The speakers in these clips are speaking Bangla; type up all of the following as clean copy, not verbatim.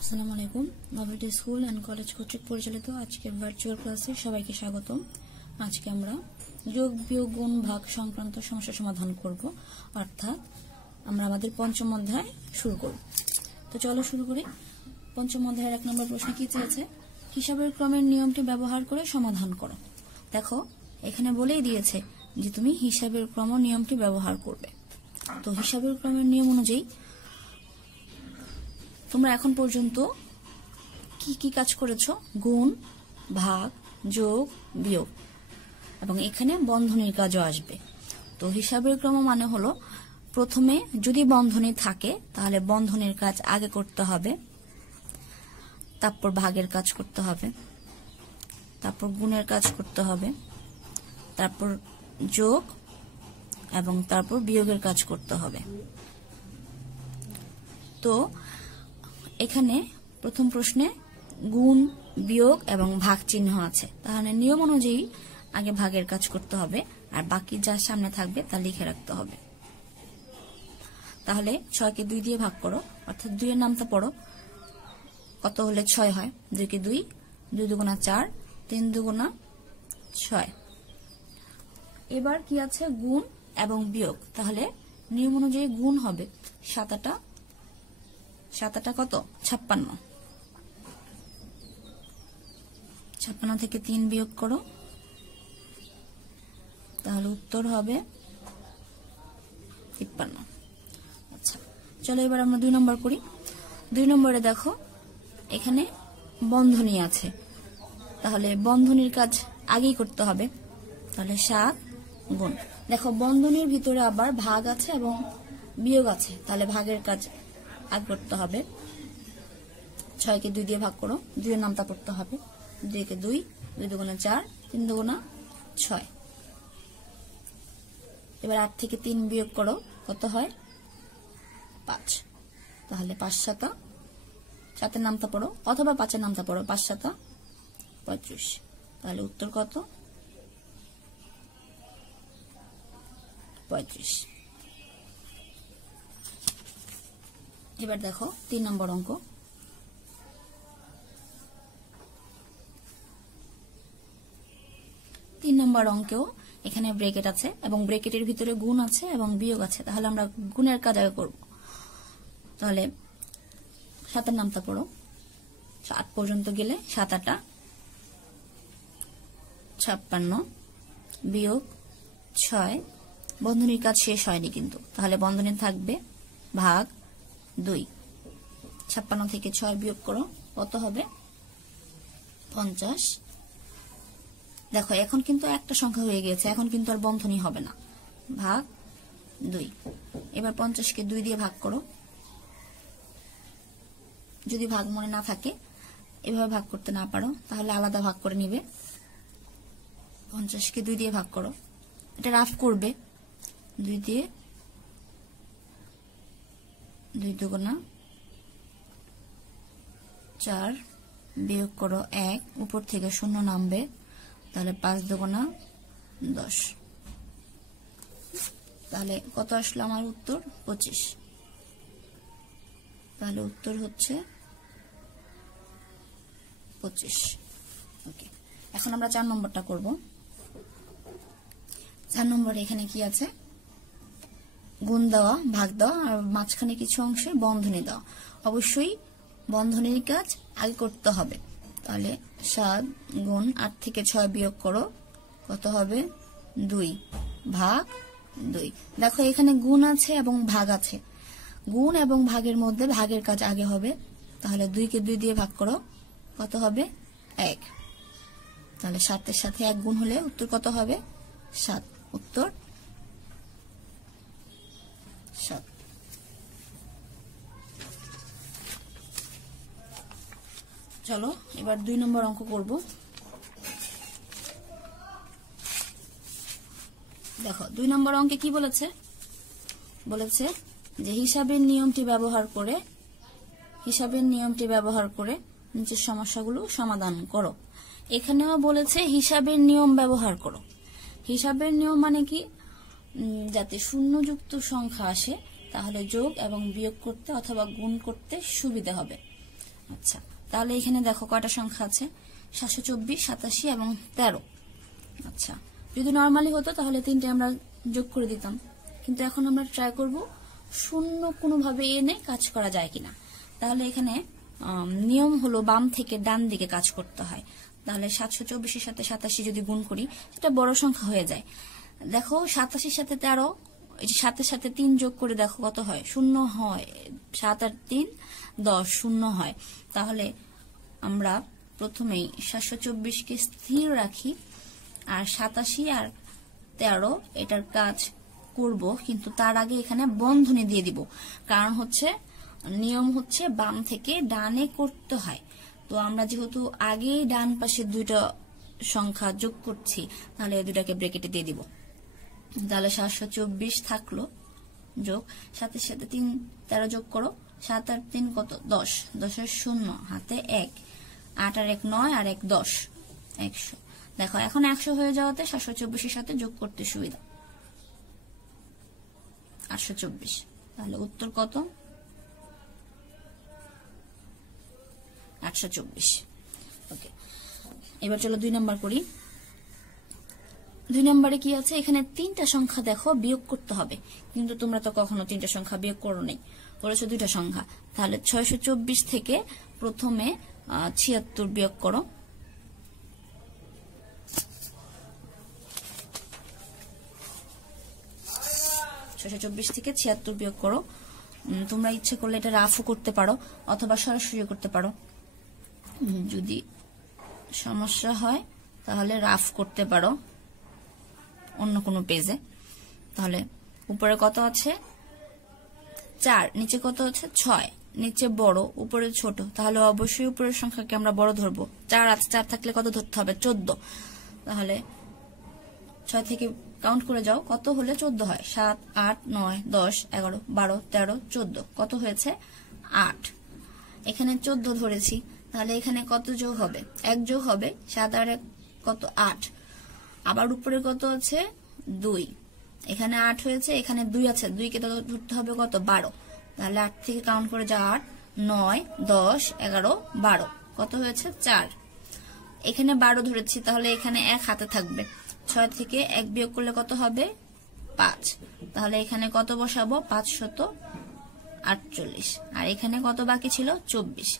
আসসালামু আলাইকুম। নভেলটি স্কুল অ্যান্ড কলেজ কর্তৃক পরিচালিত আজকের ভার্চুয়াল ক্লাসে সবাইকে স্বাগতম। আজকে আমরা যোগ বিয়োগ গুণ ভাগ সংক্রান্ত সমস্যা সমাধান করব, অর্থাৎ আমরা আমাদের পঞ্চম অধ্যায় শুরু করব। তো চলো শুরু করি। পঞ্চম অধ্যায়ের 1 নম্বর প্রশ্ন কি চেয়েছে? হিসাবের ক্রমের নিয়মটি ব্যবহার করে সমাধান করো। দেখো এখানে বলেই দিয়েছে যে তুমি হিসাবের ক্রম নিয়মটি ব্যবহার করবে। তো হিসাবের ক্রমের নিয়ম অনুযায়ী তোমরা এখন পর্যন্ত কি কি কাজ করেছো? গুণ, ভাগ, যোগ, বিয়োগ এবং এখানে বন্ধনীর কাজও আসবে। তো হিসাবের ক্রম মানে হলো প্রথমে যদি বন্ধনী থাকে তাহলে বন্ধনীর কাজ আগে করতে হবে, তারপর ভাগের কাজ করতে হবে, তারপর গুণের কাজ করতে হবে, তারপর যোগ এবং তারপর বিয়োগের কাজ করতে হবে। তো এখানে প্রথম প্রশ্নে গুণ, বিয়োগ এবং ভাগ চিহ্ন আছে, তাহলে নিয়ম অনুযায়ী আগে ভাগের কাজ করতে হবে আর বাকি যা সামনে থাকবে তা লিখে রাখতে হবে। তাহলে 6কে 2 দিয়ে ভাগ করো, অর্থাৎ 2 এর নামটা পড়ো, কত হলে 6 হয়? 2 কে 2, 2 দুগুণা 4, 3 দুগুণা 6। এবার কি আছে? গুণ এবং বিয়োগ। তাহলে নিয়ম অনুযায়ী গুণ হবে 7 7 কত? 56। 56 থেকে 3 বিয়োগ করো, তাহলে উত্তর হবে 53। আচ্ছা চলো এবার আমরা 2 নম্বর করি। 2 নম্বরে দেখো এখানে বন্ধনী আছে, তাহলে বন্ধনীর কাজ আগেই করতে হবে। তাহলে 7 গুণ, দেখো বন্ধনীর ভিতরে আবার ভাগ আছে এবং বিয়োগ আছে, তাহলে ভাগের কাজ আগে করতে হবে। 6কে 2 দিয়ে ভাগ করো, 2 এর নামটা পড়তে হবে। 2 কে 2, 2 দুগুণা 4, 3 দুগুণা 6। এবার 8 থেকে 3 বিয়োগ করো, কত হয়? 5। তাহলে 5 7, 7 এর নামটা পড়ো অথবা 5 এর নামটা পড়ো, 5 7 35। তাহলে উত্তর কত? 35। এবার দেখো 3 নম্বর অঙ্ক। 3 নম্বর অঙ্কেও এখানে ব্র্যাকেট আছে এবং ব্র্যাকেটের ভিতরে গুণ আছে এবং বিয়োগ আছে, তাহলে আমরা গুণের কাজ আগে করব। তাহলে 7 এর নামটা পড়ো, 8 পর্যন্ত গেলে 7 8 56 বিয়োগ 6, বন্ধনীর কাজ শেষ হয়নি কিন্তু, তাহলে বন্ধনী থাকবে ভাগ 2। 56 থেকে 6 বিয়োগ করো, কত হবে? 50। দেখো এখন কিন্তু একটা সংখ্যা হয়ে গেছে, এখন কিন্তু আর বন্ধনী হবে না, ভাগ 2। এবার 50কে 2 দিয়ে ভাগ করো, যদি ভাগ মনে না থাকে, এভাবে ভাগ করতে না পারো তাহলে আলাদা ভাগ করে নিবে। 50কে 2 দিয়ে ভাগ করো, এটা রাফ করবে, 2 দিয়ে 2 দুগুণা 4 বিয়োগ করো 1, উপর থেকে 0 নামবে, তাহলে 5 দুগুণা 10। তাহলে কত আসলো আমার উত্তর? 25। তাহলে উত্তর হচ্ছে 25। ওকে, এখন আমরা 4 নম্বরটা করব। 4 নম্বরে এখানে কি আছে? গুণ দেওয়া, ভাগ দেওয়া আর মাঝখানে কিছু অংশে বন্ধনী দেওয়া। অবশ্যই বন্ধনীর কাজ আগে করতে হবে। তাহলে 7 গুণ 8 থেকে 6 বিয়োগ করো, কত হবে? 2 ভাগ 2। দেখো এখানে গুণ আছে এবং ভাগ আছে, গুণ এবং ভাগের মধ্যে ভাগের কাজ আগে হবে, তাহলে 2কে 2 দিয়ে ভাগ করো, কত হবে? 1। তাহলে 7 এর সাথে 1 গুণ হলে উত্তর কত হবে? 7। উত্তর 7। চলো এবার 2 নম্বর অঙ্ক করব। দেখো 2 নম্বর অঙ্কে কি বলেছে? বলেছে যে হিসাবের নিয়মটি ব্যবহার করে নিচের সমস্যাগুলো সমাধান করো। এখানেও বলেছে হিসাবের নিয়ম ব্যবহার করো। হিসাবের নিয়ম মানে কি? যাতে শূন্যযুক্ত সংখ্যা আসে তাহলে যোগ এবং বিয়োগ করতে অথবা গুণ করতে সুবিধা হবে। আচ্ছা, তাহলে এখানে দেখো কয়টা সংখ্যা আছে, 724, 87 এবং 13। আচ্ছা, যদি নর্মালি হতো তাহলে 3টে আমরা যোগ করে দিতাম, কিন্তু এখন আমরা ট্রাই করব শূন্য কোনোভাবে এনে কাজ করা যায় কিনা। তাহলে এখানে নিয়ম হলো বাম থেকে ডান দিকে কাজ করতে হয়। তাহলে 724-এর সাথে 87 যদি গুণ করি সেটা বড় সংখ্যা হয়ে যায়। দেখো 87-এর সাথে 13, এই যে 7-এর সাথে 3 যোগ করে দেখো কত হয়, 0 হয়। 7 আর 3 10, 0 হয়। তাহলে আমরা প্রথমেই 724-কে স্থির রাখি, আর 87 আর 13 এটার কাজ করব, কিন্তু তার আগে এখানে বন্ধনী দিয়ে দিব। কারণ হচ্ছে নিয়ম হচ্ছে বাম থেকে ডানে করতে হয়। তো আমরা যেহেতু আগেই ডান পাশে দুইটা সংখ্যা যোগ করছি, তাহলে এই দুটাকে ব্র্যাকেটে দিয়ে দিব। তাহলে 724 থাকলো, যোগ 7-এর সাথে 3 13 যোগ করো, 7 আর 3 কত, 10, 10-এর 0 হাতে 1, 8 আর 1 9, আর 1 10, 100। দেখো এখন 100 হয়ে যাওয়াতে 724-এর সাথে যোগ করতে সুবিধা, 824। তাহলে উত্তর কত, 824। ওকে, এবার চলো 2 নাম্বার করি। 2 নম্বরে কি আছে, এখানে 3টা সংখ্যা দেখো বিয়োগ করতে হবে, কিন্তু তোমরা তো কখনো 3টা সংখ্যা বিয়োগ করো নাই, করেছো 2টা সংখ্যা। তাহলে 624 থেকে প্রথমে 76 বিয়োগ করো, থেকে 76 বিয়োগ করো। তোমরা ইচ্ছে করলে এটা রাফও করতে পারো অথবা সরাসরি করতে পারো। যদি সমস্যা হয় তাহলে রাফ করতে পারো অন্য কোনো পেজে। তাহলে উপরে কত আছে 4, নিচে কত আছে 6, নিচে বড় উপরে ছোট, তাহলে অবশ্যই উপরের সংখ্যাকে আমরা বড় ধরবো। 4 আছে, 4 থাকলে কত ধরতে হবে 14। তাহলে 6 থেকে কাউন্ট করে যাও, কত হলে 14 হয়, 7 8 9 10 11 12 13 14, কত হয়েছে 8। এখানে 14 ধরেছি, তাহলে এখানে কত যোগ হবে, 1 যোগ হবে, 7 আর 1 কত 8। আবার উপরে কত আছে 2, এখানে 8 হয়েছে, এখানে 2 আছে, 2 কে ধরতে হবে কত 12। তাহলে 8 থেকে কাউন্ট করে যা 8 9 10 11 12, কত হয়েছে 4। এখানে 12 ধরেছি, তাহলে এখানে 1 হাতে থাকবে, 6 থেকে 1 বিয়োগ করলে কত হবে 5। তাহলে এখানে কত বসাবো 548, আর এখানে কত বাকি ছিল 24।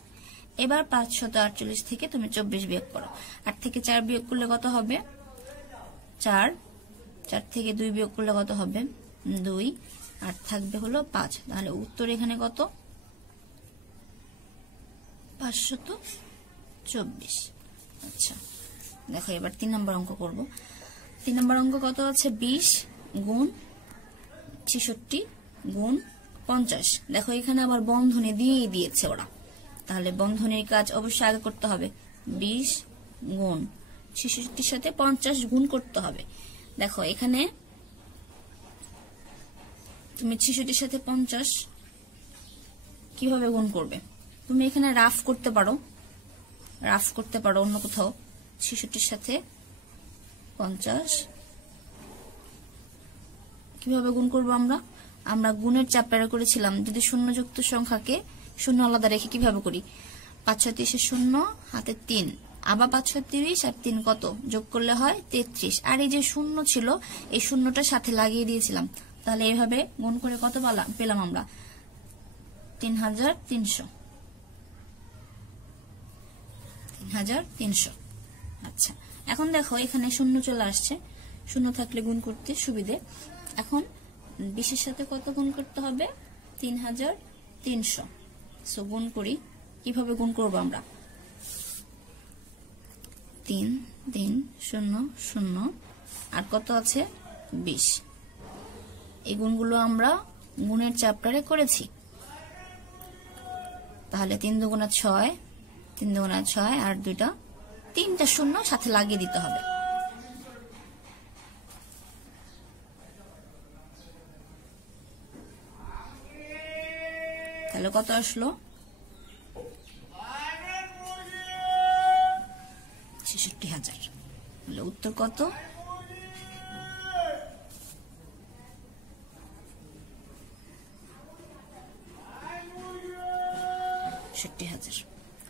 এবার 548 থেকে তুমি 24 বিয়োগ করো, 8 থেকে 4 বিয়োগ করলে কত হবে 4, 4 থেকে 2 বিয়োগ করলে কত হবে 2, আর থাকবে হলো 5। তাহলে উত্তর এখানে কত 524। আচ্ছা, দেখো এবার 3 নম্বর অঙ্ক করব। 3 নম্বর অঙ্ক কত আছে 20 গুণ 66 গুণ 50। দেখো এখানে আবার বন্ধনী দিয়েই দিয়েছে ওরা, তাহলে বন্ধনীর কাজ অবশ্যই আগে করতে হবে। 20 গুণ 66-র সাথে 50 গুণ করতে হবে। দেখো এখানে তুমি 66-র সাথে 50 কিভাবে গুণ করবে, তুমি এখানে রাফ করতে পারো অন্য কোথাও। 66-র সাথে 50 কিভাবে গুণ করবো আমরা গুণের চ্যাপ্টারে করেছিলাম, যদি শূন্যযুক্ত সংখ্যাকে শূন্য আলাদা রেখে কিভাবে করি, 5 6 30 শূন্য হাতে 3, আবার 5 6 30 আর 3 কত যোগ করলে হয় 33। আর এই যে শূন্য ছিল এই শূন্যটা সাথে লাগিয়ে দিয়েছিলাম, তাহলে এইভাবে গুণ করে কত পেলাম আমরা 3300। আচ্ছা, এখন দেখো এখানে শূন্য চলে আসছে, শূন্য থাকলে গুণ করতে সুবিধে। এখন 20-এর সাথে কত গুণ করতে হবে 3300। সো গুণ করি, কিভাবে গুণ করবো আমরা 3 3 0 0 আর কত আছে 20। এই গুণগুলো আমরা গুণের চ্যাপ্টারে করেছি। তাহলে 3 দুগুণা 6, 3 দুগুণা 6 আর 3টা শূন্য সাথে লাগিয়ে দিতে হবে। তাহলে কত আসলো 66000। তাহলে উত্তর কত 66000।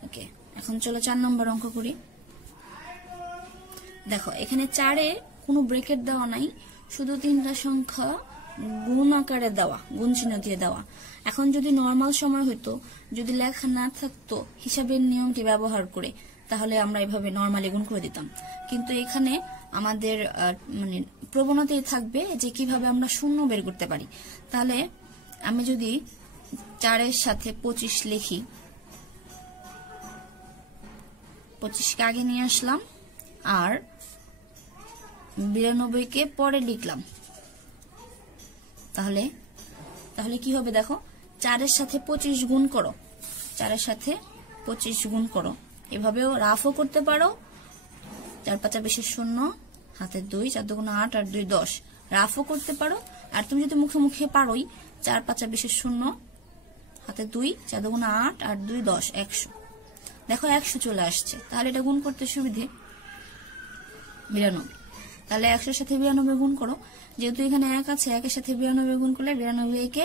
ওকে, এখন চলো 4 নম্বর অঙ্ক করি। দেখো এখানে 4-এ কোনো ব্রেকেট দেওয়া নাই, শুধু 3টা সংখ্যা গুণ আকারে দেওয়া, গুণ চিহ্ন দিয়ে দেওয়া। এখন যদি নর্মাল সময় হইতো, যদি লেখা না থাকতো হিসাবের নিয়মটি ব্যবহার করে, তাহলে আমরা এভাবে নর্মালি গুণ করে দিতাম। কিন্তু এখানে আমাদের মানে প্রবণতাই থাকবে যে কিভাবে আমরা শূন্য বের করতে পারি। তাহলে আমি যদি 4-এর সাথে 25 লিখি, 25কে আগে নিয়ে আসলাম আর 92কে পরে লিখলাম, তাহলে তাহলে কি হবে দেখো, 4-এর সাথে 25 গুণ করো, 4-এর সাথে 25 গুণ করো। এভাবেও রাফও করতে পারো, 4 5 20 শূন্য, হাতে 2, 4 2 8 আর 2 10, রাফও করতে পারো। আর তুমি যদি মুখে মুখে পারোই, 4 5 20 শূন্য, হাতে 2, 4 2 8 আর 2 10, 100। দেখো 100 চলে আসছে, তাহলে এটা গুণ করতে সুবিধে। 92, তাহলে 100-এর সাথে 92 গুণ করো। যেহেতু এখানে 1 আছে, 1-এর সাথে 92 গুণ করলে 92-কে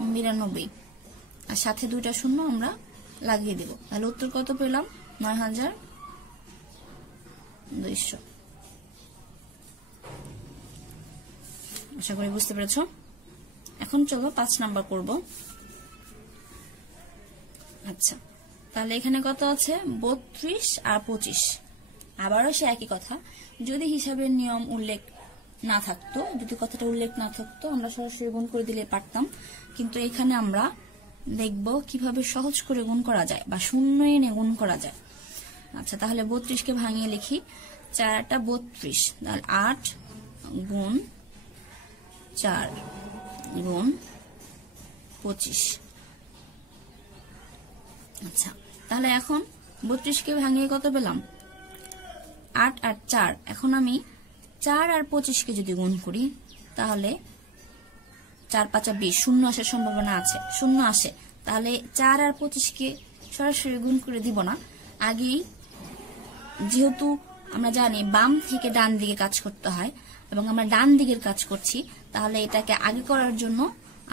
92, আর সাথে 2টা শূন্য আমরা লাগিয়ে দিব। তাহলে উত্তর কত পেলাম? 9200। আশা করি বুঝতে পেরেছ। এখন চলো 5 নাম্বার করব। আচ্ছা, তাহলে এখানে কত আছে? 32 আর 25। আবারও সে একই কথা, যদি হিসাবের নিয়ম উল্লেখ না থাকতো, যদি কথাটা উল্লেখ না থাকতো, আমরা সরাসরি গুণ করে দিলে পারতাম। কিন্তু এখানে আমরা দেখব কিভাবে সহজ করে গুণ করা যায় বা শূন্য এনে গুণ করা যায়। আচ্ছা, তাহলে 32কে ভাঙিয়ে লিখি। 4টা 32, তাহলে 8 গুণ 4 গুণ 25। আচ্ছা, তাহলে এখন 32কে ভাঙিয়ে কত পেলাম? 8 আর 4। এখন আমি 4 আর 25কে যদি গুণ করি, তাহলে 4 5 20, শূন্য আসার সম্ভাবনা আছে, শূন্য আসে। তাহলে 4 আর 25কে সরাসরি গুণ করে দিব না, আগেই, যেহেতু আমরা জানি বাম থেকে ডান দিকে কাজ করতে হয় এবং আমরা ডান দিকের কাজ করছি, তাহলে এটাকে আগে করার জন্য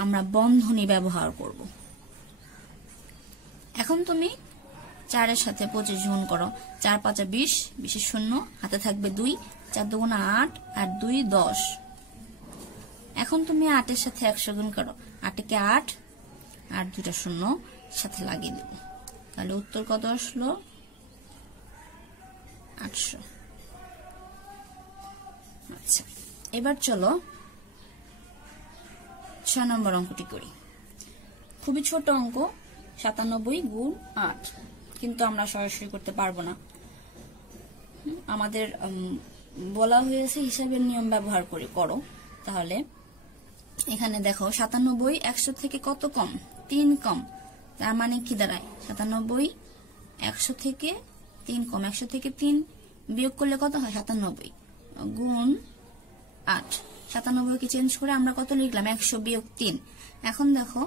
আমরা বন্ধনী ব্যবহার করব। এখন তুমি 4-এর সাথে 25 গুণ করো। 4 5 20, 20 শূন্য, হাতে থাকবে 2, 4 2 8 আর 2 10। এখন তুমি 8-এর সাথে 100 গুণ করো। 8-কে 8 আর 2টা শূন্য সাথে লাগিয়ে দেব। তাহলে উত্তর কত আসলো? 800। আচ্ছা, এবার চলো 6 নম্বর অঙ্কটি করি। খুবই ছোট অঙ্ক, 97 গুণ 8, কিন্তু আমরা সরাসরি করতে পারবো না। আমাদের বলা হয়েছে হিসাবের নিয়ম ব্যবহার করে করো। তাহলে এখানে দেখো 97 100 থেকে কত কম? 3 কম। তার মানে কি দাঁড়ায়? 97 100 থেকে 3 কম। 100 থেকে 3 বিয়োগ করলে কত হয়? 97 গুণ 8। 97কে চেঞ্জ করে আমরা কত লিখলাম? 100 বিয়োগ 3। এখন দেখো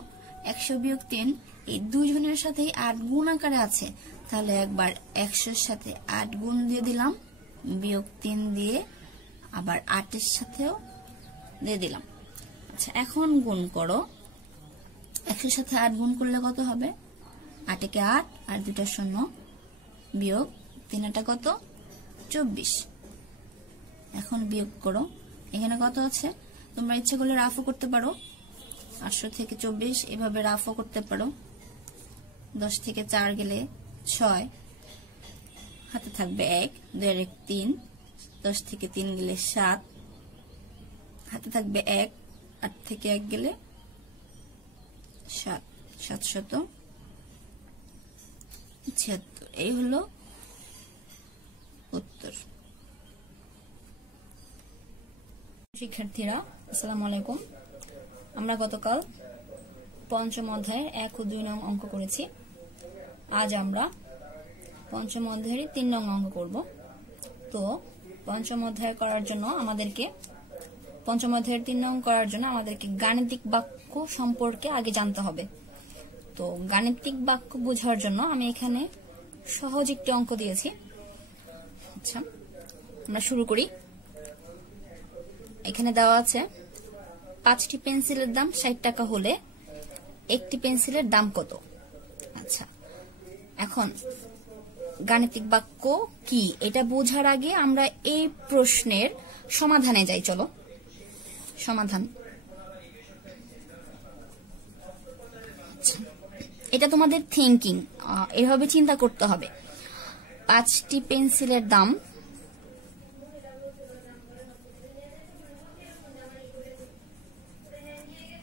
100 বিয়োগ 3, এই দুইজনের সাথেই 8 গুণ আকারে আছে। তাহলে একবার 100-এর সাথে 8 গুণ দিয়ে দিলাম, বিয়োগ 3 দিয়ে আবার 8-এর সাথেও দিয়ে দিলাম। আচ্ছা, এখন গুণ করো। 100-এর সাথে 8 গুণ করলে কত হবে? 8-একে 8 আর 2টা শূন্য, বিয়োগ 3-টা কত? 24। এখন বিয়োগ করো। এখানে কত আছে? তোমরা ইচ্ছে করলে রাফও করতে পারো। 800 থেকে 24 এভাবে রাফও করতে পারো। 10 থেকে 4 গেলে 6, হাতে থাকবে 1, 2 আর 1 3। 10 থেকে 3 গেলে 7, হাতে থাকবে 1, 8 থেকে 1 গেলে 7, 776। এই হলো উত্তর। শিক্ষার্থীরা, আসসালামু আলাইকুম। আমরা গতকাল পঞ্চম অধ্যায়ের 1 ও 2 নং অঙ্ক করেছি। আজ আমরা পঞ্চম অধ্যায়ের 3 নং অঙ্ক করব। তো পঞ্চম অধ্যায় করার জন্য আমাদেরকে, পঞ্চম অধ্যায়ের 3 নং করার জন্য আমাদেরকে গাণিতিক বাক্য সম্পর্কে আগে জানতে হবে। তো গাণিতিক বাক্য বোঝার জন্য আমি এখানে সহজ একটি অঙ্ক দিয়েছি। আচ্ছা, আমরা শুরু করি। এখানে দেওয়া আছে 5টি পেন্সিলের দাম 60 টাকা হলে একটি পেন্সিলের দাম কত? আচ্ছা, এখন গাণিতিক বাক্য কি এটা বোঝার আগে আমরা এই প্রশ্নের সমাধানে যাই। চলো সমাধান। এটা তোমাদের থিঙ্কিং, এভাবে চিন্তা করতে হবে। 5টি পেন্সিলের দাম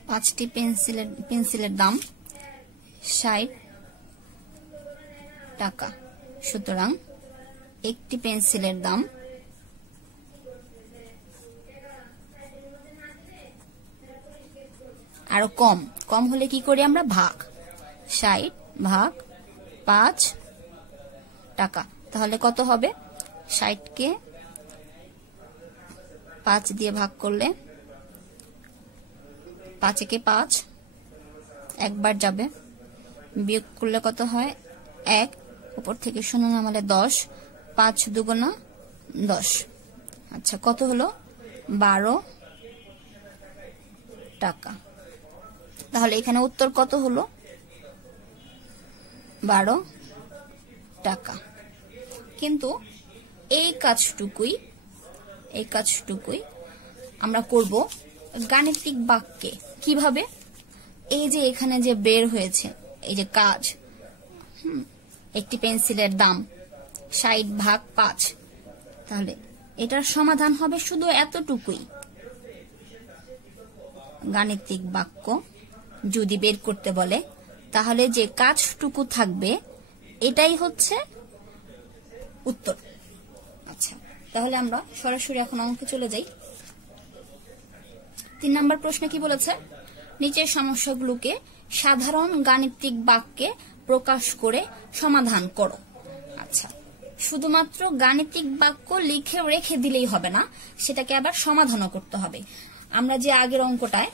5টি পেন্সিলের দাম 60 টাকা। সুতরাং একটি পেন্সিলের দাম আরো কম হলে কি করি আমরা? ভাগ। 60 ভাগ 5 টাকা। তাহলে কত হবে? 60কে 5 দিয়ে ভাগ করলে 5 একে 5 একবার যাবে, বিয়োগ করলে কত হয়? 1, উপর থেকে 0 নামালে 10, 5 দুগুণা 10। আচ্ছা, কত হলো? 12 টাকা। তাহলে এখানে উত্তর কত হলো? 12 টাকা। কিন্তু এই কাজটুকুই আমরা করব গাণিতিক বাক্যে। কিভাবে? এই যে এখানে যে বের হয়েছে, এই যে কাজ, একটি পেন্সিলের দাম 60 ভাগ 5, তাহলে এটার সমাধান হবে শুধু এতটুকুই। গাণিতিক বাক্য যদি বের করতে বলে তাহলে যে কাজটুকু থাকবে এটাই হচ্ছে উত্তর। আচ্ছা, তাহলে আমরা সরাসরি এখন অঙ্কে চলে যাই। 3 নম্বর প্রশ্নে কি বলেছে? নিচের সমস্যাগুলোকে সাধারণ গাণিতিক বাক্যে প্রকাশ করে সমাধান করো। আচ্ছা, শুধুমাত্র গাণিতিক বাক্য লিখে রেখে দিলেই হবে না, সেটাকে আবার সমাধানও করতে হবে। আমরা যে আগের অঙ্কটায়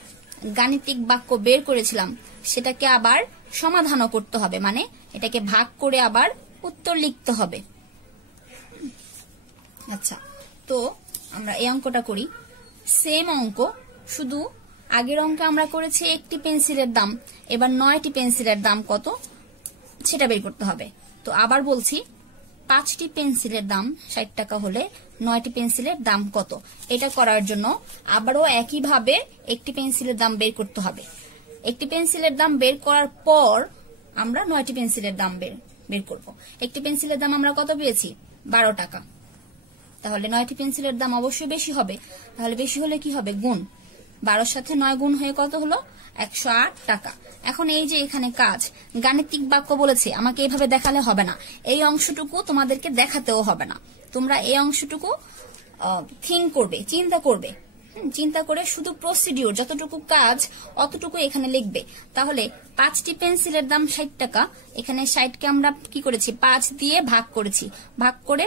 গাণিতিক বাক্য বের করেছিলাম সেটাকে আবার সমাধানও করতে হবে, মানে এটাকে ভাগ করে আবার উত্তর লিখতে হবে। আচ্ছা, তো আমরা এই অঙ্কটা করি। সেম অঙ্ক, শুধু আগের অঙ্কে আমরা করেছি একটি পেন্সিলের দাম, এবার 9টি পেন্সিলের দাম কত সেটা বের করতে হবে। তো আবার বলছি, 5টি পেন্সিলের দাম 60 টাকা হলে 9টি পেন্সিলের দাম কত? এটা করার জন্য আবারও একইভাবে একটি পেন্সিলের দাম বের করতে হবে। একটি পেন্সিলের দাম বের করার পর আমরা 9টি পেন্সিলের দাম বের করব। একটি পেন্সিলের দাম আমরা কত পেয়েছি? 12 টাকা। তাহলে 9টি পেন্সিলের দাম অবশ্যই বেশি হবে। তাহলে বেশি হলে কি হবে? গুণ। 12 সাথে 9 গুণ হয়ে কত হলো? 108 টাকা। এখন এই যে এখানে কাজ, গাণিতিক বাক্য বলেছে, আমাকে এইভাবে দেখালে হবে না, এই অংশটুকু তোমাদেরকে দেখাতেও হবে না। তোমরা এই অংশটুকু থিঙ্ক করবে, চিন্তা করে শুধু প্রসিডিউর যতটুকু কাজ অতটুকু এখানে লিখবে। তাহলে 5টি পেন্সিলের দাম 60 টাকা, এখানে 60কে আমরা কি করেছি? 5 দিয়ে ভাগ করেছি, ভাগ করে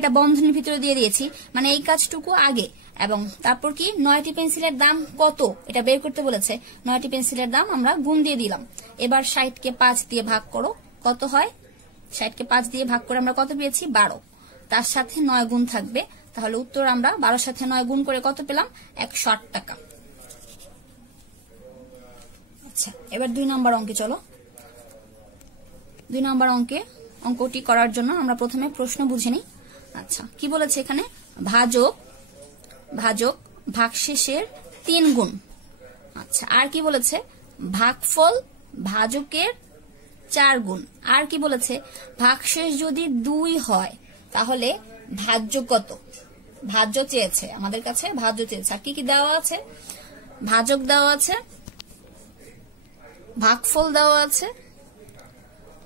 এটা বন্ধনীর ভিতরে দিয়ে দিয়েছি, মানে এই কাজটুকু আগে। এবং তারপর কি? 9টি পেন্সিলের দাম কত এটা বের করতে বলেছে, 9টি পেন্সিলের দাম আমরা গুণ দিয়ে দিলাম। এবার 60কে 5 দিয়ে ভাগ করো, কত হয়? 60কে 5 দিয়ে ভাগ করে আমরা কত পেয়েছি? 12। তার সাথে 9 গুণ থাকবে, তাহলে উত্তর আমরা 12 সাথে 9 গুণ করে কত পেলাম? 108 টাকা। আচ্ছা, এবার 2 নম্বর অঙ্কে চলো। 2 নম্বর অঙ্কটি করার জন্য আমরা প্রথমে প্রশ্ন বুঝে নিই। আচ্ছা, কি বলেছে এখানে? ভাজক ভাগশেষের 3 গুণ। আচ্ছা, আর কি বলেছে? ভাগফল ভাজকের 4 গুণ। আর কি বলেছে? ভাগশেষ যদি 2 হয় তাহলে ভাজ্য কত? ভাজ্য চেয়েছে আমাদের কাছে, ভাজ্য চেয়েছে। আর কি কি দেওয়া আছে? ভাজক দেওয়া আছে, ভাগফল দেওয়া আছে।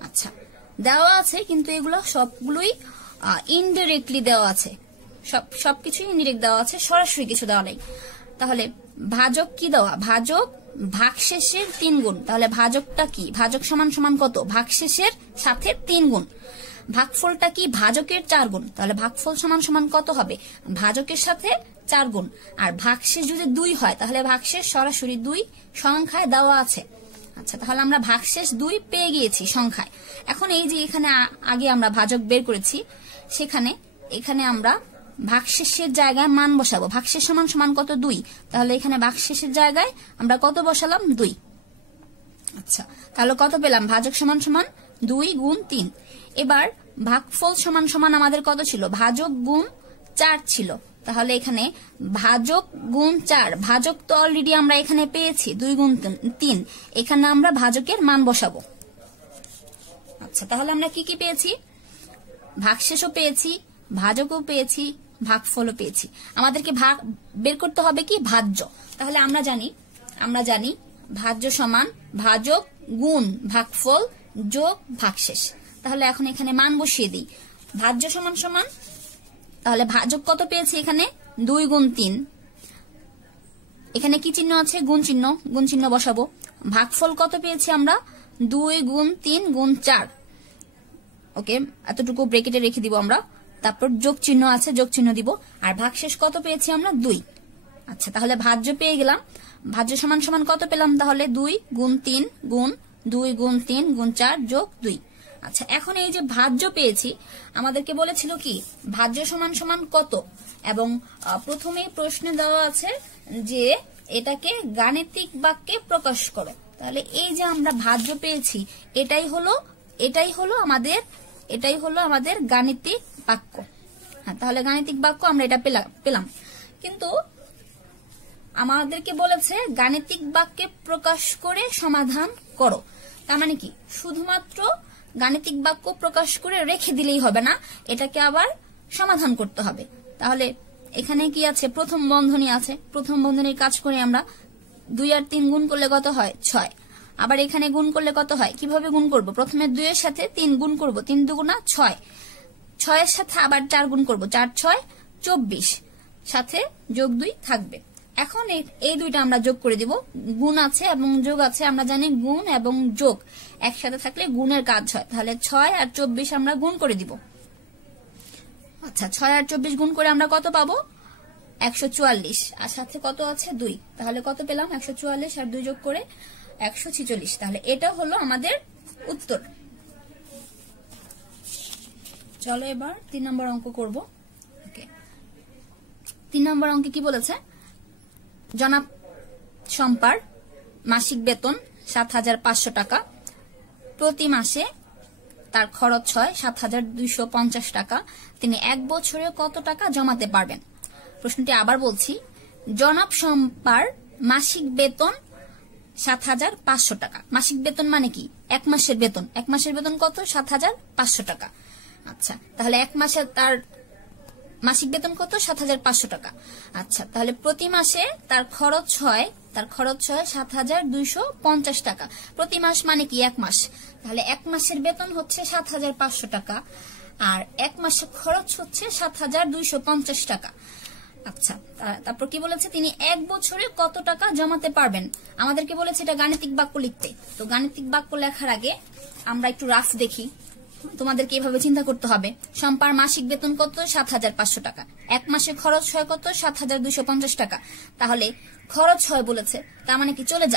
আচ্ছা, দেওয়া আছে, কিন্তু এগুলো সবগুলোই ইনডিরেক্টলি দেওয়া আছে, সবকিছু ইনডিরেক্ট দেওয়া আছে, সরাসরি কিছু দেওয়া নেই। তাহলে ভাজক কি দেওয়া? ভাজক ভাগশেষের 3 গুণ। তাহলে ভাজকটা কি? ভাজক সমান সমান কত? ভাগশেষের সাথে 3 গুণ। ভাগফলটা কি? ভাজকের 4 গুণ। তাহলে ভাগফল সমান সমান কত হবে? ভাজকের সাথে 4 গুণ। আর ভাগশেষ যদি 2 হয় তাহলে ভাগশেষ সরাসরি 2 সংখ্যায় দেওয়া আছে। আচ্ছা, তাহলে আমরা ভাগশেষ 2 পেয়ে গিয়েছি সংখ্যায়। এখন এই যে এখানে আগে আমরা ভাজক বের করেছি, এখানে আমরা ভাগশেষের জায়গায় মান বসাবো। ভাগশেষ সমান সমান কত? 2। তাহলে এখানে ভাগশেষের জায়গায় আমরা কত বসালাম? 2। আচ্ছা, তাহলে কত পেলাম? ভাজক সমান সমান 2 গুণ 3। এবার ভাগফল সমান সমান আমাদের কত ছিল, ভাজক গুণ 4 ছিল। তাহলে এখানে ভাজক গুণ 4, ভাজক তো অলরেডি আমরা এখানে পেয়েছি 2 গুণ 3, এখানে আমরা ভাজকের মান বসাবো। আচ্ছা, তাহলে আমরা কি কি পেয়েছি, ভাগশেষও পেয়েছি, ভাজকও পেয়েছি, ভাগফলও পেয়েছি। আমাদেরকে ভাগ বের করতে হবে কি, ভাজ্য। তাহলে আমরা জানি ভাজ্য সমান ভাজক গুণ ভাগফল যোগ ভাগশেষ। তাহলে এখন এখানে মান বসিয়ে দিই। ভাজ্য সমান সমান, তাহলে ভাজক কত পেয়েছি এখানে 2 গুণ 3, এখানে কি চিহ্ন আছে, গুণ চিহ্ন, গুণ চিহ্ন বসাবো। ভাগফল কত পেয়েছি আমরা 2 গুণ 3 গুণ 4, ওকে, এতটুকু ব্রেকেটে রেখে দিব আমরা। তারপর যোগ চিহ্ন আছে, যোগ চিহ্ন দিব। আর ভাগশেষ কত পেয়েছি আমরা 2। আচ্ছা, তাহলে ভাজ্য পেয়ে গেলাম। ভাজ্য সমান সমান কত পেলাম, তাহলে 2 গুণ 3 গুণ 2 গুণ 3 গুণ 4 যোগ 2। আচ্ছা, এখন এই যে ভাজ্য পেয়েছি, আমাদেরকে বলেছিল কি ভাজ্য সমান সমান কত, এবং প্রথমেই প্রশ্নে দেওয়া আছে যে এটাকে গাণিতিক বাক্যে প্রকাশ করো। তাহলে এই যে আমরা ভাজ্য পেয়েছি, এটাই হলো আমাদের গাণিতিক বাক্য। হ্যাঁ, তাহলে গাণিতিক বাক্য আমরা এটা পেলাম। কিন্তু আমাদেরকে বলেছে গাণিতিক বাক্যে প্রকাশ করে সমাধান করো। তার মানে কি, শুধুমাত্র গাণিতিক বাক্য প্রকাশ করে রেখে দিলেই হবে না, এটাকে আবার সমাধান করতে হবে। তাহলে এখানে কি আছে, প্রথম বন্ধনী আছে, প্রথম বন্ধনীর কাজ করে আমরা 2 আর 3 গুণ করলে কত হয় 6। আবার এখানে গুণ করলে কত হয়, কিভাবে গুণ করব, প্রথমে 2 এর সাথে 3 গুণ করব, 3 দুগুণা 6, 6 এর সাথে আবার 4 গুণ করব, 4 6 24, সাথে যোগ 2 থাকবে। এখন এই দুইটা আমরা যোগ করে দিব, গুণ আছে এবং যোগ আছে, আমরা জানি গুণ এবং যোগ একসাথে থাকলে গুণের কাজ হয়। তাহলে 6 আর 24 আমরা গুণ করে দিব। আচ্ছা, 6 আর 24 গুণ করে আমরা কত পাবো, 144, আর সাথে কত আছে 2, তাহলে কত পেলাম 144 আর 2 যোগ করে 146। তাহলে এটা হলো আমাদের উত্তর। চলো এবার 3 নম্বর অঙ্ক করব। ওকে, 3 নম্বর অঙ্কে কি বলেছে, জনাব শম্পার মাসিক বেতন 7,500 টাকা, প্রতি মাসে তার খরচ হয় 7,250 টাকা, তিনি 1 বছরে কত টাকা জমাতে পারবেন। প্রশ্নটি আবার বলছি, জনাব শম্পার মাসিক বেতন 7,500 টাকা। মাসিক বেতন মানে কি, 1 মাসের বেতন। 1 মাসের বেতন কত, 7,500 টাকা। আচ্ছা, তাহলে 1 মাসে তার মাসিক বেতন কত, 7,500 টাকা। আচ্ছা, তাহলে প্রতি মাসে তার খরচ হয় 7,250 টাকা। প্রতি মাস মানে কি 1 মাস। তাহলে 1 মাসের বেতন হচ্ছে 7,500 টাকা, আর 1 মাসের খরচ হচ্ছে 7,250 টাকা। আচ্ছা, তারপর কি বলেছে, তিনি 1 বছরে কত টাকা জমাতে পারবেন। আমাদেরকে বলেছে এটা গাণিতিক বাক্য লিখতে। তো গাণিতিক বাক্য লেখার আগে আমরা একটু রাফ দেখি, তোমাদেরকে এভাবে চিন্তা করতে হবে। শম্পার মাসিক বেতন কত, 7,500 টাকা। 1 মাসে খরচ হয় কত, 7,250 টাকা। তাহলে খরচ হয় বলেছে, তার মানে কি চলে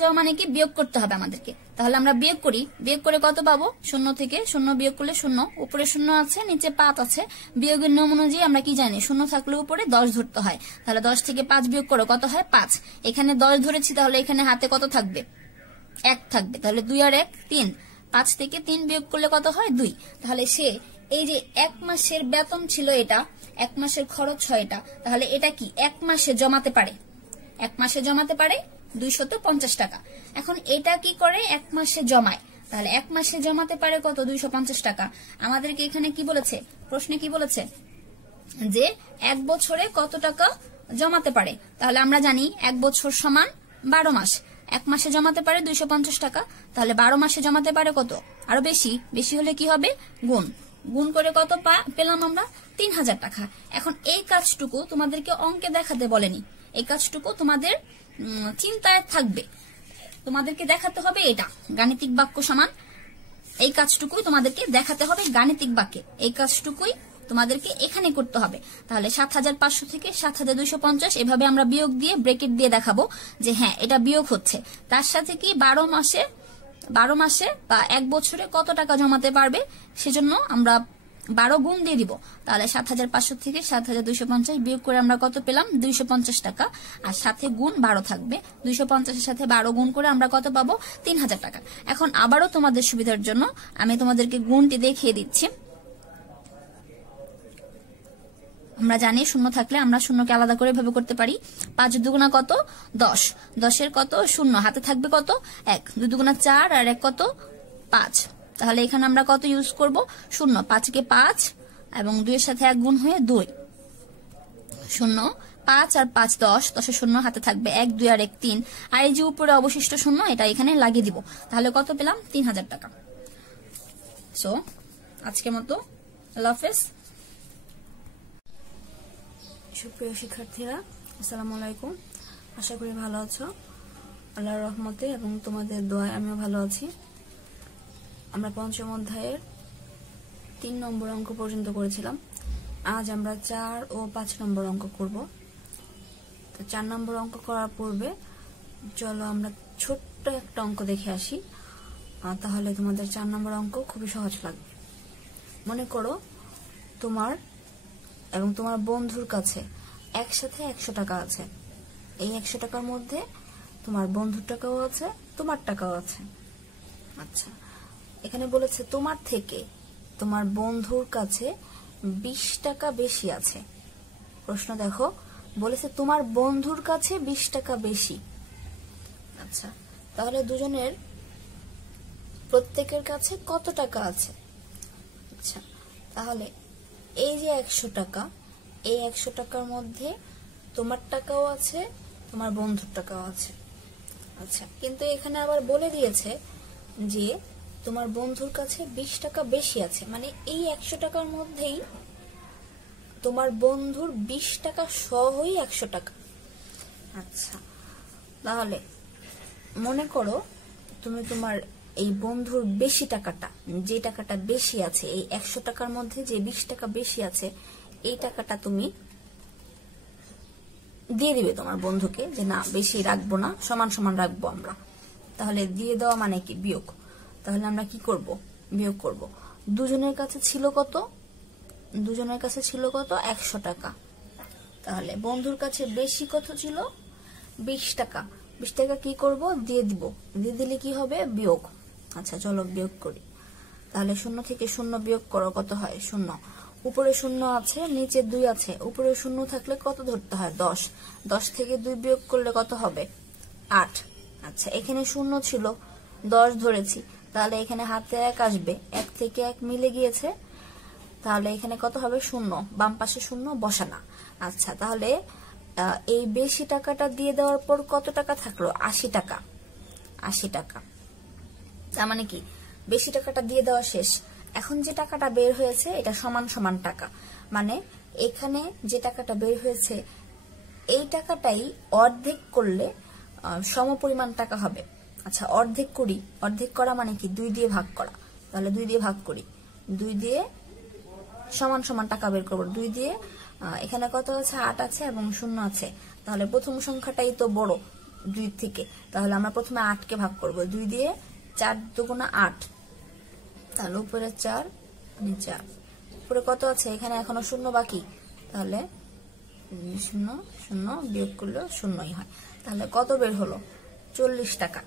যাওয়া মানে কি বিয়োগ করতে হবে আমাদেরকে। তাহলে আমরা বিয়োগ করি, বিয়োগ করে কত পাবো, 0 থেকে 0 বিয়োগ করলে 0, উপরে 0 আছে, নিচে 5 আছে। বিয়োগের নিয়ম অনুযায়ী আমরা কি জানি, 0 থাকলে উপরে 10 ধরতে হয়। তাহলে 10 থেকে 5 বিয়োগ করো, কত হয় 5। এখানে 10 ধরেছি, তাহলে এখানে হাতে কত থাকবে, 1 থাকবে। তাহলে 2 আর 1 3, 5 থেকে 3 বিয়োগ করলে কত হয় 2। তাহলে সে এই যে 1 মাসের বেতন ছিল এটা, 1 মাসের খরচ হয় এটা, তাহলে এটা কি 1 মাসে জমাতে পারে, 1 মাসে জমাতে পারে 250 টাকা। এখন এটা কি করে, 1 মাসে জমায়। তাহলে 1 মাসে জমাতে পারে কত, 250 টাকা। আমাদেরকে এখানে কি বলেছে, প্রশ্নে কি বলেছে যে 1 বছরে কত টাকা জমাতে পারে। তাহলে আমরা জানি 1 বছর সমান 12 মাস। 1 মাসে জমাতে পারে 250 টাকা, তাহলে 12 মাসে জমাতে পারে কত, আরো বেশি হলে কি হবে, গুণ করে কত পেলাম আমরা, 3,000 টাকা। এখন এই কাজটুকু তোমাদেরকে অঙ্কে দেখাতে বলেনি, এই কাজটুকু তোমাদের চিন্তায় থাকবে, তোমাদেরকে দেখাতে হবে এটা গাণিতিক বাক্য সমান। এই কাজটুকুই তোমাদেরকে দেখাতে হবে গাণিতিক বাক্যে, এই কাজটুকুই তোমাদেরকে এখানে করতে হবে। তাহলে 7,500 থেকে 7,250 এভাবে আমরা বিয়োগ দিয়ে ব্রেকেট দিয়ে দেখাবো যে হ্যাঁ এটা বিয়োগ হচ্ছে। তার সাথে কি 12 মাসে বা 1 বছরে কত টাকা জমাতে পারবে, সেজন্য আমরা 12 গুণ দিয়ে দিব, তাহলে 7500 থেকে 7250 বিয়োগ করে আমরা কত পেলাম? 250 টাকা। আর সাথে গুণ 12 থাকবে, 250 এর সাথে 12 গুণ করে আমরা কত পাবো? 3000 টাকা। এখন আবারও তোমাদের সুবিধার জন্য আমি তোমাদেরকে গুণটি দেখিয়ে দিচ্ছি। আমরা জানি শূন্য থাকলে আমরা শূন্যকে আলাদা করে ভাবে করতে পারি। 5 দুগুণা কত? 10, 10-এর কত? শূন্য, হাতে থাকবে কত? 1, 2 দুগুণা 4 আর 1 কত? 5। তাহলে এখানে আমরা কত ইউজ করব? শূন্য। 5-কে 5 এবং 2-এর সাথে 1 গুণ হয়ে 2, শূন্য। 5 আর 5 10, 10-এর শূন্য, হাতে থাকবে 1, 2 আর 1 3, আর এই যে উপরে অবশিষ্ট শূন্য এটা এখানে লাগিয়ে দিব। তাহলে কত পেলাম? 3000 টাকা। সো আজকের মতো আল্লাহ হাফেজ। সুপ্রিয় শিক্ষার্থীরা, আসসালামু আলাইকুম। আশা করি ভালো আছো আল্লাহর রহমতে এবং তোমাদের দোয়ায় আমিও ভালো আছি। আমরা পঞ্চম অধ্যায়ের 3 নম্বর অঙ্ক পর্যন্ত করেছিলাম। আজ আমরা 4 ও 5 নম্বর অঙ্ক করব। তো 4 নম্বর অঙ্ক করার পূর্বে চলো আমরা ছোট্ট একটা অঙ্ক দেখে আসি, তাহলে তোমাদের 4 নম্বর অঙ্ক খুবই সহজ লাগবে। মনে করো তোমার এবং তোমার বন্ধুর কাছে একসাথে 100 টাকা আছে। এই 100 টাকার মধ্যে তোমার বন্ধুর টাকাও আছে, তোমার টাকাও আছে। আচ্ছা, এখানে বলেছে তোমার থেকে তোমার বন্ধুর কাছে 20 টাকা বেশি আছে। প্রশ্ন দেখো, বলেছে তোমার বন্ধুর কাছে 20 টাকা বেশি। আচ্ছা, তাহলে দুজনের প্রত্যেকের কাছে কত টাকা আছে? আচ্ছা, তাহলে এই যে 100 টাকা, এই 100 টাকার মধ্যে তোমার টাকাও আছে, তোমার বন্ধুর টাকাও আছে। আচ্ছা, কিন্তু এখানে আবার বলে দিয়েছে যে তোমার বন্ধুর কাছে 20 টাকা বেশি আছে, মানে এই 100 টাকার মধ্যেই তোমার বন্ধুর 20 টাকা সহই 100 টাকা। আচ্ছা, তাহলে মনে করো তুমি তোমার এই বন্ধুর বেশি টাকাটা, যে টাকাটা বেশি আছে, এই 100 টাকার মধ্যে যে 20 টাকা বেশি আছে, এই টাকাটা তুমি দিয়ে দিবে তোমার বন্ধুকে, যে না বেশি রাখবো না, সমান সমান রাখবো আমরা। তাহলে দিয়ে দেওয়া মানে কি? বিয়োগ। তাহলে আমরা কি করব? বিয়োগ করব। দুজনের কাছে ছিল কত? দুজনের কাছে ছিল কত? 100 টাকা। তাহলে বন্ধুর কাছে বেশি কত ছিল? 20 টাকা। 20 টাকা কি করব? দিয়ে দিব। দিয়ে দিলে কি হবে? বিয়োগ। আচ্ছা, চলো বিয়োগ করি। তাহলে 0 থেকে 0 বিয়োগ করো, কত হয়? 0। উপরে 0 আছে, নিচে 2 আছে। উপরে 0 থাকলে কত ধরতে হয়? 10। 10 থেকে 2 বিয়োগ করলে কত হবে? 8। আচ্ছা, এখানে 0 ছিল, 10 ধরেছি, তাহলে এখানে হাতে 1 আসবে, 1 থেকে 1 মিলে গিয়েছে, তাহলে এখানে কত হবে? 0। বাম পাশে 0 বসানা। আচ্ছা, তাহলে এই বেশি টাকাটা দিয়ে দেওয়ার পর কত টাকা থাকলো? 80 টাকা। 80 টাকা। তার মানে কি বেশি টাকাটা দিয়ে দেওয়া শেষ। এখন যে টাকাটা বের হয়েছে এটা সমান সমান টাকা, মানে এখানে যে টাকাটা বের হয়েছে এই টাকাটাই অর্ধেক করলে সমপরিমাণ টাকা হবে। আচ্ছা, অর্ধেক করি। অর্ধেক করা মানে কি? 2 দিয়ে ভাগ করা। তাহলে 2 দিয়ে ভাগ করি, 2 দিয়ে সমান সমান টাকা বের করবো। 2 দিয়ে এখানে কত আছে? 8 আছে এবং 0 আছে। তাহলে প্রথম সংখ্যাটাই তো বড় 2 থেকে, তাহলে আমরা প্রথমে 8 কে ভাগ করব। 2 দিয়ে 4 দুগুণা 8, তাহলে উপরে 4 নিচে 8। উপরে কত আছে? এখানে এখনো 0 বাকি, তাহলে 0 0 বিয়োগ করলেও 0ই হয়। তাহলে কত বের হলো? 40 টাকা।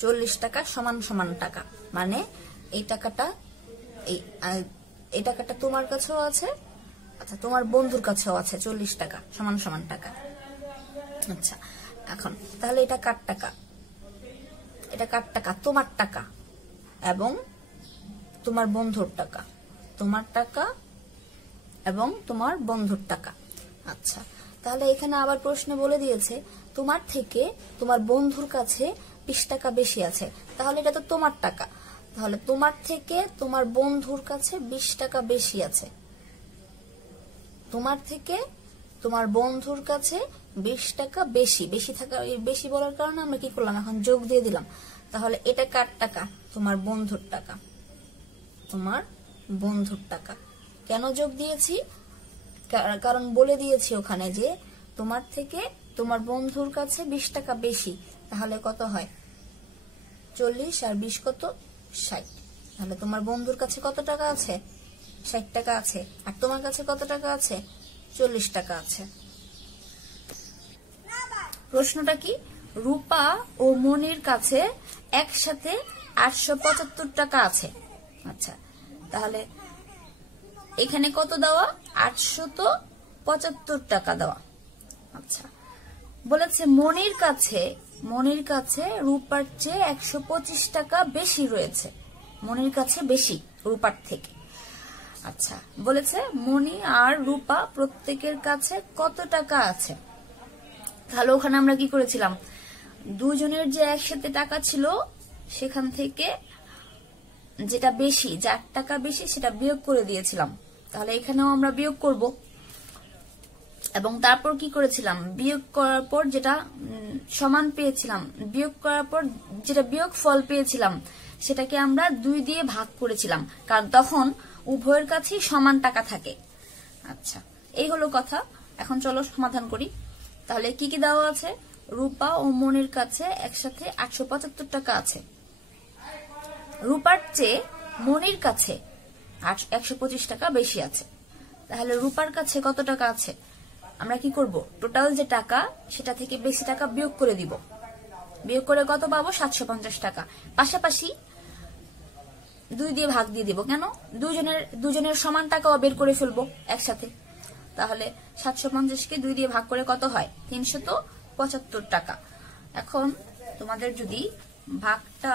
40 টাকা সমান সমান টাকা, মানে এই টাকাটা এই টাকাটা তোমার কাছেও আছে, আচ্ছা তোমার বন্ধুর কাছেও আছে। 40 টাকা সমান সমান টাকা। আচ্ছা, এখন তাহলে এটা কার টাকা? এটা কার টাকা? তোমার টাকা এবং তোমার বন্ধুর টাকা। তোমার টাকা এবং তোমার বন্ধুর টাকা। আচ্ছা, তাহলে এখানে আবার প্রশ্নে বলে দিয়েছে তোমার থেকে তোমার বন্ধুর কাছে 20 টাকা বেশি আছে, তাহলে এটা তো তোমার টাকা। তাহলে তোমার থেকে তোমার বন্ধুর কাছে 20 টাকা বেশি আছে। তোমার থেকে তোমার বন্ধুর কাছে 20 টাকা বেশি। বেশি থাকা, বেশি বলার কারণে আমরা কি করলাম? এখন যোগ দিয়ে দিলাম। তাহলে এটা কার টাকা? তোমার বন্ধুর টাকা। তোমার বন্ধুর টাকা। কেন যোগ দিয়েছি? কারণ বলে দিয়েছি ওখানে যে তোমার থেকে তোমার বন্ধুর কাছে 20 টাকা বেশি। তাহলে কত হয়? 40 আর 20 কত? 60। তাহলে তোমার বন্ধুর কাছে কত টাকা আছে? 60 টাকা আছে, আর তোমার কাছে কত টাকা আছে? 40 টাকা আছে। প্রশ্নটা কি? রূপা ও মনির কাছে একসাথে 875 টাকা আছে। আচ্ছা, তাহলে এখানে কত দেওয়া? 875 টাকা দেওয়া। আচ্ছা, বলেছে মনির কাছে রূপার চেয়ে 125 টাকা বেশি রয়েছে। মনির কাছে বেশি রূপার থেকে। আচ্ছা, বলেছে মনি আর রূপা প্রত্যেকের কাছে কত টাকা আছে। তাহলে ওখানে আমরা কি করেছিলাম? দুজনের যে একসাথে টাকা ছিল সেখান থেকে যেটা বেশি, যার টাকা বেশি সেটা বিয়োগ করে দিয়েছিলাম। তাহলে এখানেও আমরা বিয়োগ করব, এবং তারপর কি করেছিলাম? বিয়োগ করার পর যেটা সমান পেয়েছিলাম, বিয়োগ করার পর যেটা বিয়োগ ফল পেয়েছিলাম সেটাকে আমরা 2 দিয়ে ভাগ করেছিলাম, কারণ তখন উভয়ের কাছেই সমান টাকা থাকে। আচ্ছা, এই হলো কথা। এখন চলো সমাধান করি। তাহলে কি কি দেওয়া আছে? রূপা ও মনির কাছে একসাথে 875 টাকা আছে। রূপার চেয়ে মনির কাছে 125 টাকা বেশি আছে। তাহলে রূপার কাছে কত টাকা আছে? আমরা কি করব? টোটাল যে টাকা সেটা থেকে বেশি টাকা বিয়োগ করে দিব। বিয়োগ করে কত পাবো? 750 টাকা। পাশাপাশি 2 দিয়ে ভাগ দিয়ে দিব। কেন? দুজনের সমান টাকাও বের করে ফেলবো একসাথে। তাহলে 750-কে 2 দিয়ে ভাগ করে কত হয়? 375 টাকা। এখন তোমাদের যদি ভাগটা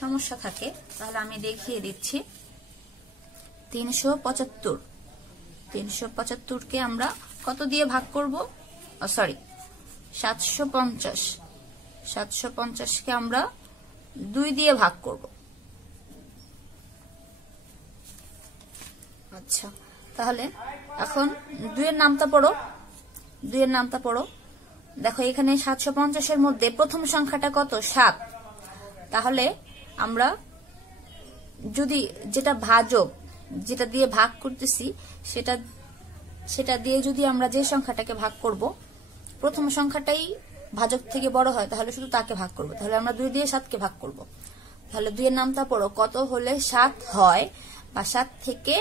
সমস্যা থাকে তাহলে আমি দেখিয়ে দিচ্ছি। 375কে আমরা কত দিয়ে ভাগ করব? 750কে আমরা 2 দিয়ে ভাগ করব। আচ্ছা, তাহলে এখন 2 এর নামটা পড়ো। দেখো এখানে 750-এর মধ্যে প্রথম সংখ্যাটা কত? 7। তাহলে আমরা যদি যেটা ভাজক, যেটা দিয়ে ভাগ করতেছি সেটা দিয়ে যদি আমরা যে সংখ্যাটাকে ভাগ করব, প্রথম সংখ্যাটাই ভাজক থেকে বড় হয় তাহলে শুধু তাকে ভাগ করব। তাহলে আমরা 2 দিয়ে 7কে ভাগ করব। তাহলে 2 এর নামটা পড়ো। কত হলে 7 হয় বা 7 থেকে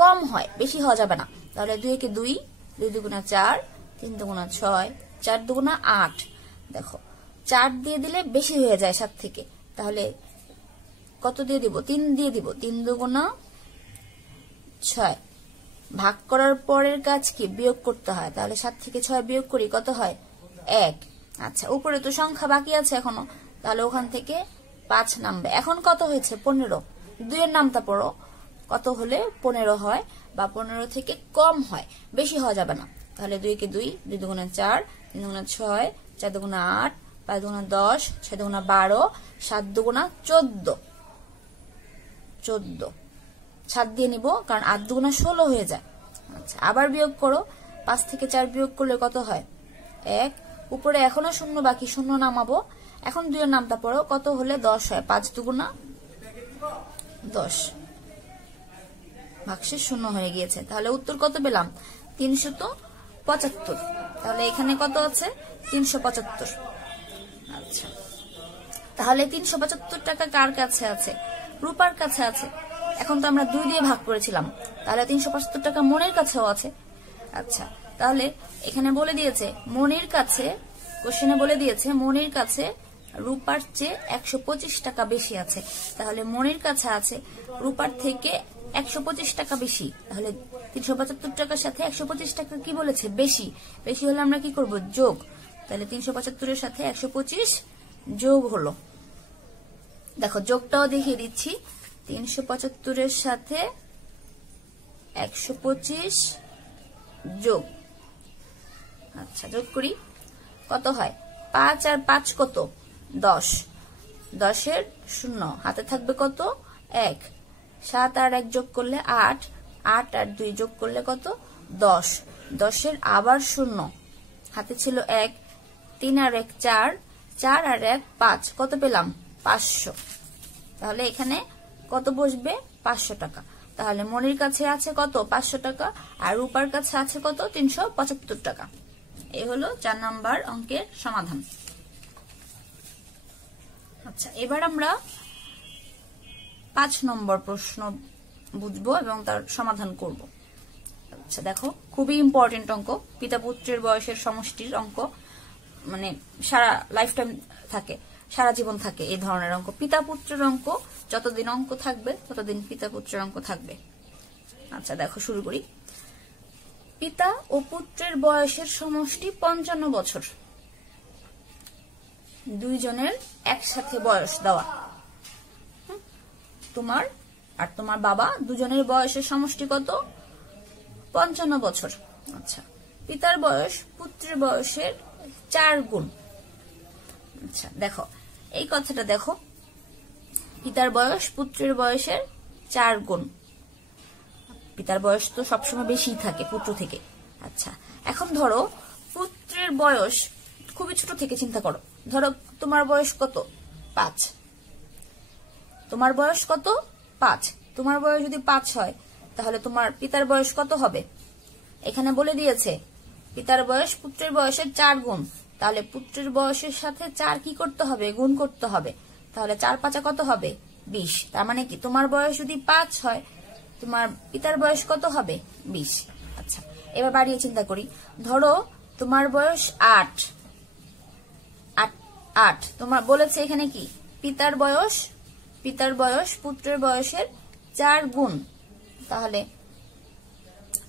কম হয়, বেশি হওয়া যাবে না। তাহলে 2 একে 2, 2 দুগুণা 4, 3 দুগুণা 6, 4 দুগুণা 8। দেখো 4 দিয়ে দিলে বেশি হয়ে যায় 7 থেকে। তাহলে কত দিয়ে দিব? 3 দিয়ে দিব। 3 দুগুণা 6। ভাগ করার পরের কাজ কি? বিয়োগ করতে হয়। তাহলে 7 থেকে 6 বিয়োগ করি, কত হয়? 1। আচ্ছা, উপরে তো সংখ্যা বাকি আছে এখনো, তাহলে ওখান থেকে 5 নামবে। এখন কত হয়েছে? 15। 2 এর নামটা পড়ো। কত হলে 15 হয় বা 15 থেকে কম হয়, বেশি হওয়া যাবে না। তাহলে 2 কে 2, 2 দুগুণা 4, 3 দুগুণা 6, 4 দুগুণা 8, 5 দুগুণা 10, 6 দুগুণা 12, 7 দুগুণা 14। 7 দিয়ে নিব, কারণ 8 দুগুণা 16 হয়ে যায়। আচ্ছা, আবার বিয়োগ করো। 5 থেকে 4 বিয়োগ করলে কত হয়? 1। উপরে এখনো শূন্য বাকি, শূন্য নামাবো। এখন 2 এর নামটা পড়ো। কত হলে 10 হয়? 5 দুগুণা 10। ভাগশেষ 0 হয়ে গিয়েছে। তাহলে উত্তর কত পেলাম? 375। তাহলে এখানে কত আছে? 375। আচ্ছা, তাহলে 375 টাকা কার কাছে আছে? রূপার কাছে আছে। এখন তো আমরা 2 দিয়ে ভাগ করেছিলাম, তাহলে 375 টাকা মনির কাছেও আছে। আচ্ছা, তাহলে এখানে বলে দিয়েছে মনির কাছে, কোশ্চেনে বলে দিয়েছে মনির কাছে রূপার চেয়ে 125 টাকা বেশি আছে। তাহলে মনির কাছে আছে রূপার থেকে 125 টাকা বেশি। তাহলে 375 টাকার সাথে 125 টাকা কি বলেছে? বেশি। বেশি হলে আমরা কি করব? যোগ। তাহলে 375-এর সাথে 125 যোগ হলো। দেখো যোগটাও দেখিয়ে দিচ্ছি। 375-এর সাথে 125 যোগ। আচ্ছা, যোগ করি। কত হয়? 5 আর 5 কত? 10। 10-এর 0 হাতে থাকবে কত? 1। 7 আর 1 যোগ করলে 8। 8 আর 2 যোগ করলে কত? 10। 10-এর আবার 0 হাতে ছিল 1। 3 আর 1 4। 4 আর 1 5। কত পেলাম? 500। তাহলে এখানে কত বসবে? 500 টাকা। তাহলে মনির কাছে আছে কত? 500 টাকা। আর রূপার কাছে আছে কত? 375 টাকা। এই হলো 4 নাম্বার অঙ্কের সমাধান। আচ্ছা, এবার আমরা 5 নম্বর প্রশ্ন বুঝবো এবং তার সমাধান করব। আচ্ছা দেখো, খুবই ইম্পর্টেন্ট অঙ্ক, পিতা পুত্রের বয়সের সমষ্টির অঙ্ক, মানে সারা লাইফ টাইম থাকে, সারা জীবন থাকে এই ধরনের অঙ্ক। পিতা পুত্রের অঙ্ক, যতদিন অঙ্ক থাকবে ততদিন পিতা পুত্রের অঙ্ক থাকবে। আচ্ছা দেখো, শুরু করি। পিতা ও পুত্রের বয়সের সমষ্টি 55 বছর। দুইজনের একসাথে বয়স দেওয়া, তোমার আর তোমার বাবা দুজনের বয়সের সমষ্টি কত? 55 বছর। আচ্ছা, পিতার বয়স পুত্রের বয়সের 4 গুণ। আচ্ছা দেখো, এই কথাটা দেখো, পিতার বয়স পুত্রের বয়সের 4 গুণ। পিতার বয়স তো সবসময় বেশি থাকে পুত্র থেকে। আচ্ছা, এখন ধরো পুত্রের বয়স খুবই ছোট থেকে চিন্তা করো। ধরো তোমার বয়স কত? 5। তোমার বয়স কত? 5। তোমার বয়স যদি 5 হয় তাহলে তোমার পিতার বয়স কত হবে? এখানে বলে দিয়েছে পিতার বয়স পুত্রের বয়সের 4 গুণ। তাহলে পুত্রের বয়সের সাথে 4 কি করতে হবে? গুণ করতে হবে। তাহলে 4 5 কত হবে? 20। তার মানে কি তোমার বয়স যদি 5 হয়, তোমার পিতার বয়স কত হবে? 20। আচ্ছা, এবার বাড়িয়ে চিন্তা করি। ধরো তোমার বয়স 8। তোমার বলেছে এখানে কি? পিতার বয়স পুত্রের বয়সের 4 গুণ। তাহলে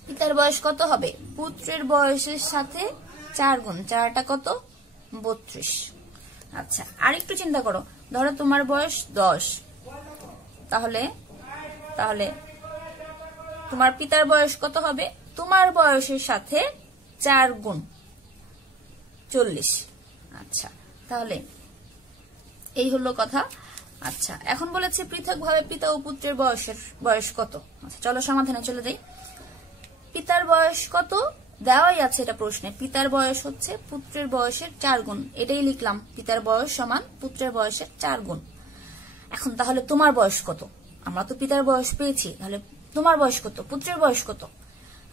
পিতার বয়স কত হবে? পুত্রের বয়সের সাথে 4 গুণ। 4টা কত? 32। আচ্ছা, আরেকটু চিন্তা করো। ধরো তোমার বয়স 10। তাহলে তোমার পিতার বয়স কত হবে? তোমার বয়সের সাথে 4 গুণ, 40। আচ্ছা, তাহলে এই হলো কথা। আচ্ছা, এখন বলেছে পৃথকভাবে পিতা ও পুত্রের বয়স কত। আচ্ছা, চলো সমাধানে চলে যাই। পিতার বয়স কত দেওয়াই আছে এটা প্রশ্নে। পিতার বয়স হচ্ছে পুত্রের বয়সের 4 গুণ, এটাই লিখলাম। পিতার বয়স সমান পুত্রের বয়সের 4 গুণ। এখন তাহলে তোমার বয়স কত? আমরা তো পিতার বয়স পেয়েছি, তাহলে তোমার বয়স কত? পুত্রের বয়স কত?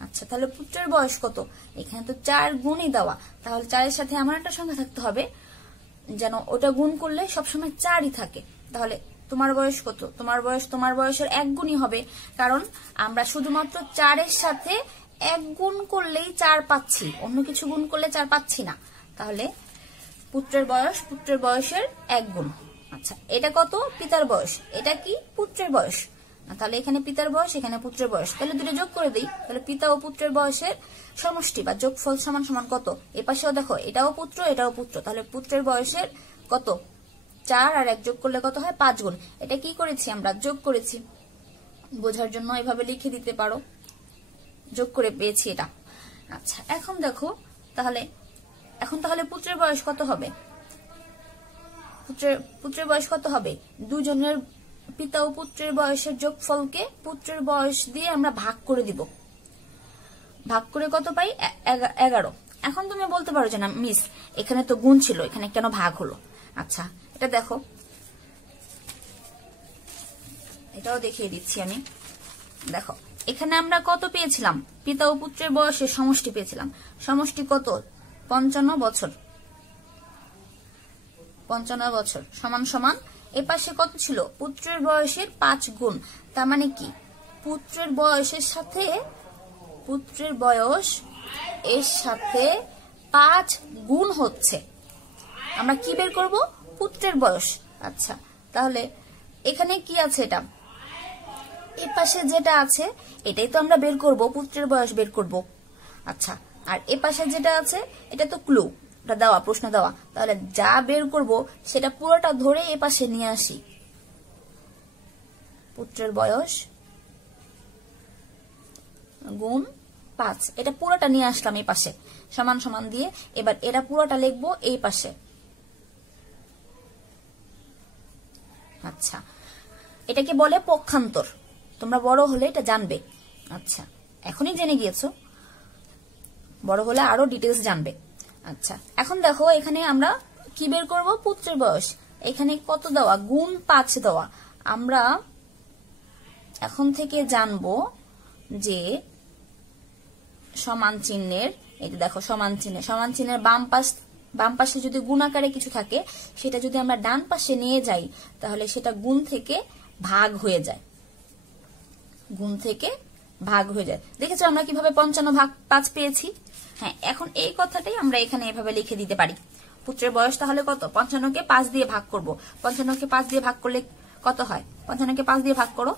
আচ্ছা, তাহলে পুত্রের বয়স কত? এখানে তো 4 গুণই দেওয়া, তাহলে 4-এর সাথে এমন একটা সংখ্যা থাকতে হবে যেন ওটা গুণ করলে সবসময় 4ই থাকে। তাহলে তোমার বয়স কত? তোমার বয়স তোমার বয়সের 1 গুণই হবে, কারণ আমরা শুধুমাত্র 4-এর সাথে 1 গুণ করলেই 4 পাচ্ছি, অন্য কিছু গুণ করলে 4 পাচ্ছি না। তাহলে পুত্রের বয়সের 1 গুণ। আচ্ছা, এটা কত? পিতার বয়স। এটা কি? পুত্রের বয়স। তাহলে এখানে পিতার বয়স, এখানে পুত্রের বয়স, তাহলে দুটো যোগ করে দিই। তাহলে পিতা ও পুত্রের বয়সের সমষ্টি বা যোগফল সমান সমান কত? এপাশেও দেখো, এটাও পুত্র এটাও পুত্র, তাহলে পুত্রের বয়সের কত? 4 আর 1 যোগ করলে কত হয়? 5 গুণ। এটা কি করেছি আমরা? যোগ করেছি। বোঝার জন্য এভাবে লিখে দিতে পারো, যোগ করে পেয়েছি এটা। আচ্ছা, এখন দেখো, তাহলে পুত্রের বয়স কত হবে? পুত্রের বয়স কত হবে? দুজনের পিতা ও পুত্রের বয়সের যোগফলকে পুত্রের বয়স দিয়ে আমরা ভাগ করে দিব। ভাগ করে কত পাই? 11। এখন তুমি বলতে পারো যে না মিস, এখানে তো গুণ ছিল, এখানে কেন ভাগ হলো? আচ্ছা, এটা দেখো, এটাও দেখিয়ে দিচ্ছি আমি। দেখো, এখানে আমরা কত পেয়েছিলাম? পিতা ও পুত্রের বয়সের সমষ্টি পেয়েছিলাম। সমষ্টি কত? 55 বছর। 55 বছর সমান সমান এপাশে কত ছিল? পুত্রের বয়সের 5 গুণ। তার মানে কি পুত্রের বয়স এর সাথে 5 গুণ হচ্ছে। আমরা কি বের করব? পুত্রের বয়স। আচ্ছা, তাহলে এখানে কি আছে? এটা এপাশে যেটা আছে এটাই তো আমরা বের করব, পুত্রের বয়স বের করব। আচ্ছা, আর এপাশে যেটা আছে এটা তো ক্লু, এটা দেওয়া, প্রশ্ন দেওয়া। তাহলে যা বের করব সেটা পুরোটা ধরে এপাশে নিয়ে আসি। পুত্রের বয়স গুণ 5, এটা পুরোটা নিয়ে আসলাম এই পাশে, সমান সমান দিয়ে। এবার এটা পুরোটা লিখবো এই পাশে। আচ্ছা, এটাকে বলে পক্ষান্তর। তোমরা বড় হলে এটা জানবে। আচ্ছা, এখনই জেনে গিয়েছো, বড় হলে আরো ডিটেলস জানবে। আচ্ছা, এখন দেখো এখানে আমরা কি বের করব? পুত্রের বয়স। এখানে কত দেওয়া? গুণ 5 দেওয়া। আমরা এখন থেকে জানবো যে সমান চিহ্নের, এই যে দেখো সমান চিহ্নের বাম পাশে যদি গুণ আকারে কিছু থাকে, সেটা যদি আমরা ডান পাশে নিয়ে যাই তাহলে সেটা গুণ থেকে ভাগ হয়ে যায়। গুণ থেকে ভাগ হয়ে যায়। দেখেছো আমরা কিভাবে 55 ভাগ 5 পেয়েছি? হ্যাঁ, এখন এই কথাটাই আমরা এখানে এভাবে লিখে দিতে পারি। পুত্রের বয়স তাহলে কত? 55 কে 5 দিয়ে ভাগ করব। 55 কে 5 দিয়ে ভাগ করলে কত হয়? 55 কে 5 দিয়ে ভাগ করো।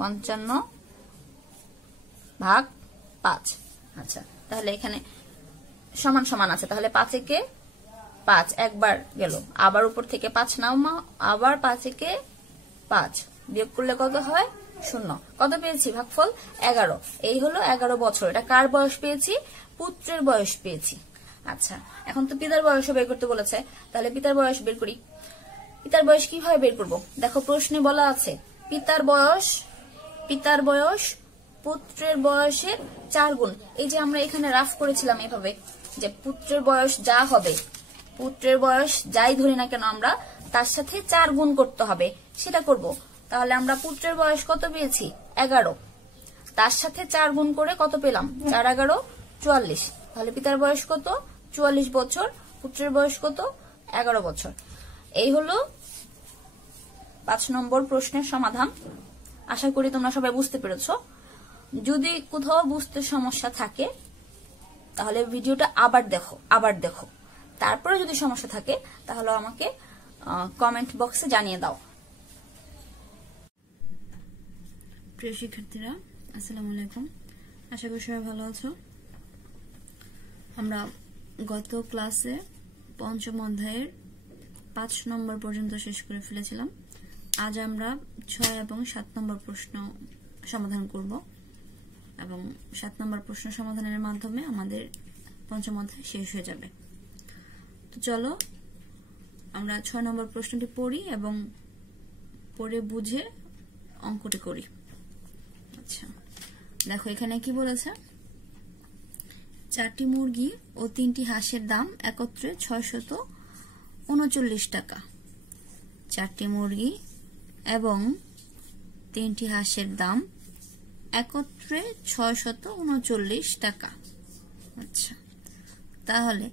55 ভাগ 5। আচ্ছা, তাহলে এখানে সমান সমান আছে, তাহলে 5 একে 5 একবার গেল, আবার উপর থেকে 5 নাও মা, আবার 5 একে 5 বিয়োগ করলে কত হয়? 0। কত পেয়েছি? ভাগফল 11। এই হলো 11 বছর। এটা কার বয়স পেয়েছি? পুত্রের বয়স পেয়েছি। আচ্ছা, এখন তো পিতার বয়সও বের করতে বলেছে, তাহলে পিতার বয়স বের করি। পিতার বয়স কিভাবে বের করব? দেখো প্রশ্নে বলা আছে পিতার বয়স পুত্রের বয়সের 4 গুণ। এই যে আমরা এখানে রাফ করেছিলাম এভাবে, যে পুত্রের বয়স যা হবে, পুত্রের বয়স যাই ধরি না কেন আমরা তার সাথে 4 গুণ করতে হবে, সেটা করব। তাহলে আমরা পুত্রের বয়স কত পেয়েছি? 11। তার সাথে 4 গুণ করে কত পেলাম? 4 11 44। তাহলে পিতার বয়স কত? 44 বছর। পুত্রের বয়স কত? 11 বছর। এই হলো 5 নম্বর প্রশ্নের সমাধান। আশা করি তোমরা সবাই বুঝতে পেরেছো। যদি কোথাও বুঝতে সমস্যা থাকে তাহলে ভিডিওটা আবার দেখো। তারপরে যদি সমস্যা থাকে তাহলে আমাকে কমেন্ট বক্সে জানিয়ে দাও। প্রিয় শিক্ষার্থীরা, আসসালামু আলাইকুম। আশা করি সবাই ভালো আছো। আমরা গত ক্লাসে 5ম অধ্যায়ের 5 নম্বর পর্যন্ত শেষ করে ফেলেছিলাম। আজ আমরা 6 এবং 7 নম্বর প্রশ্ন সমাধান করব এবং 7 নম্বর প্রশ্ন সমাধানের মাধ্যমে আমাদের 5ম অধ্যায় শেষ হয়ে যাবে। তো চলো আমরা 6 নম্বর প্রশ্নটি পড়ি এবং পড়ে বুঝে অঙ্কটি করি। আচ্ছা, দেখো এখানে কি বলেছে? 4টি মুরগি ও 3টি হাঁসের দাম একত্রে 639 টাকা। 4টি মুরগি এবং 3টি হাঁসের দাম একত্রে 639 টাকা। আচ্ছা, তাহলে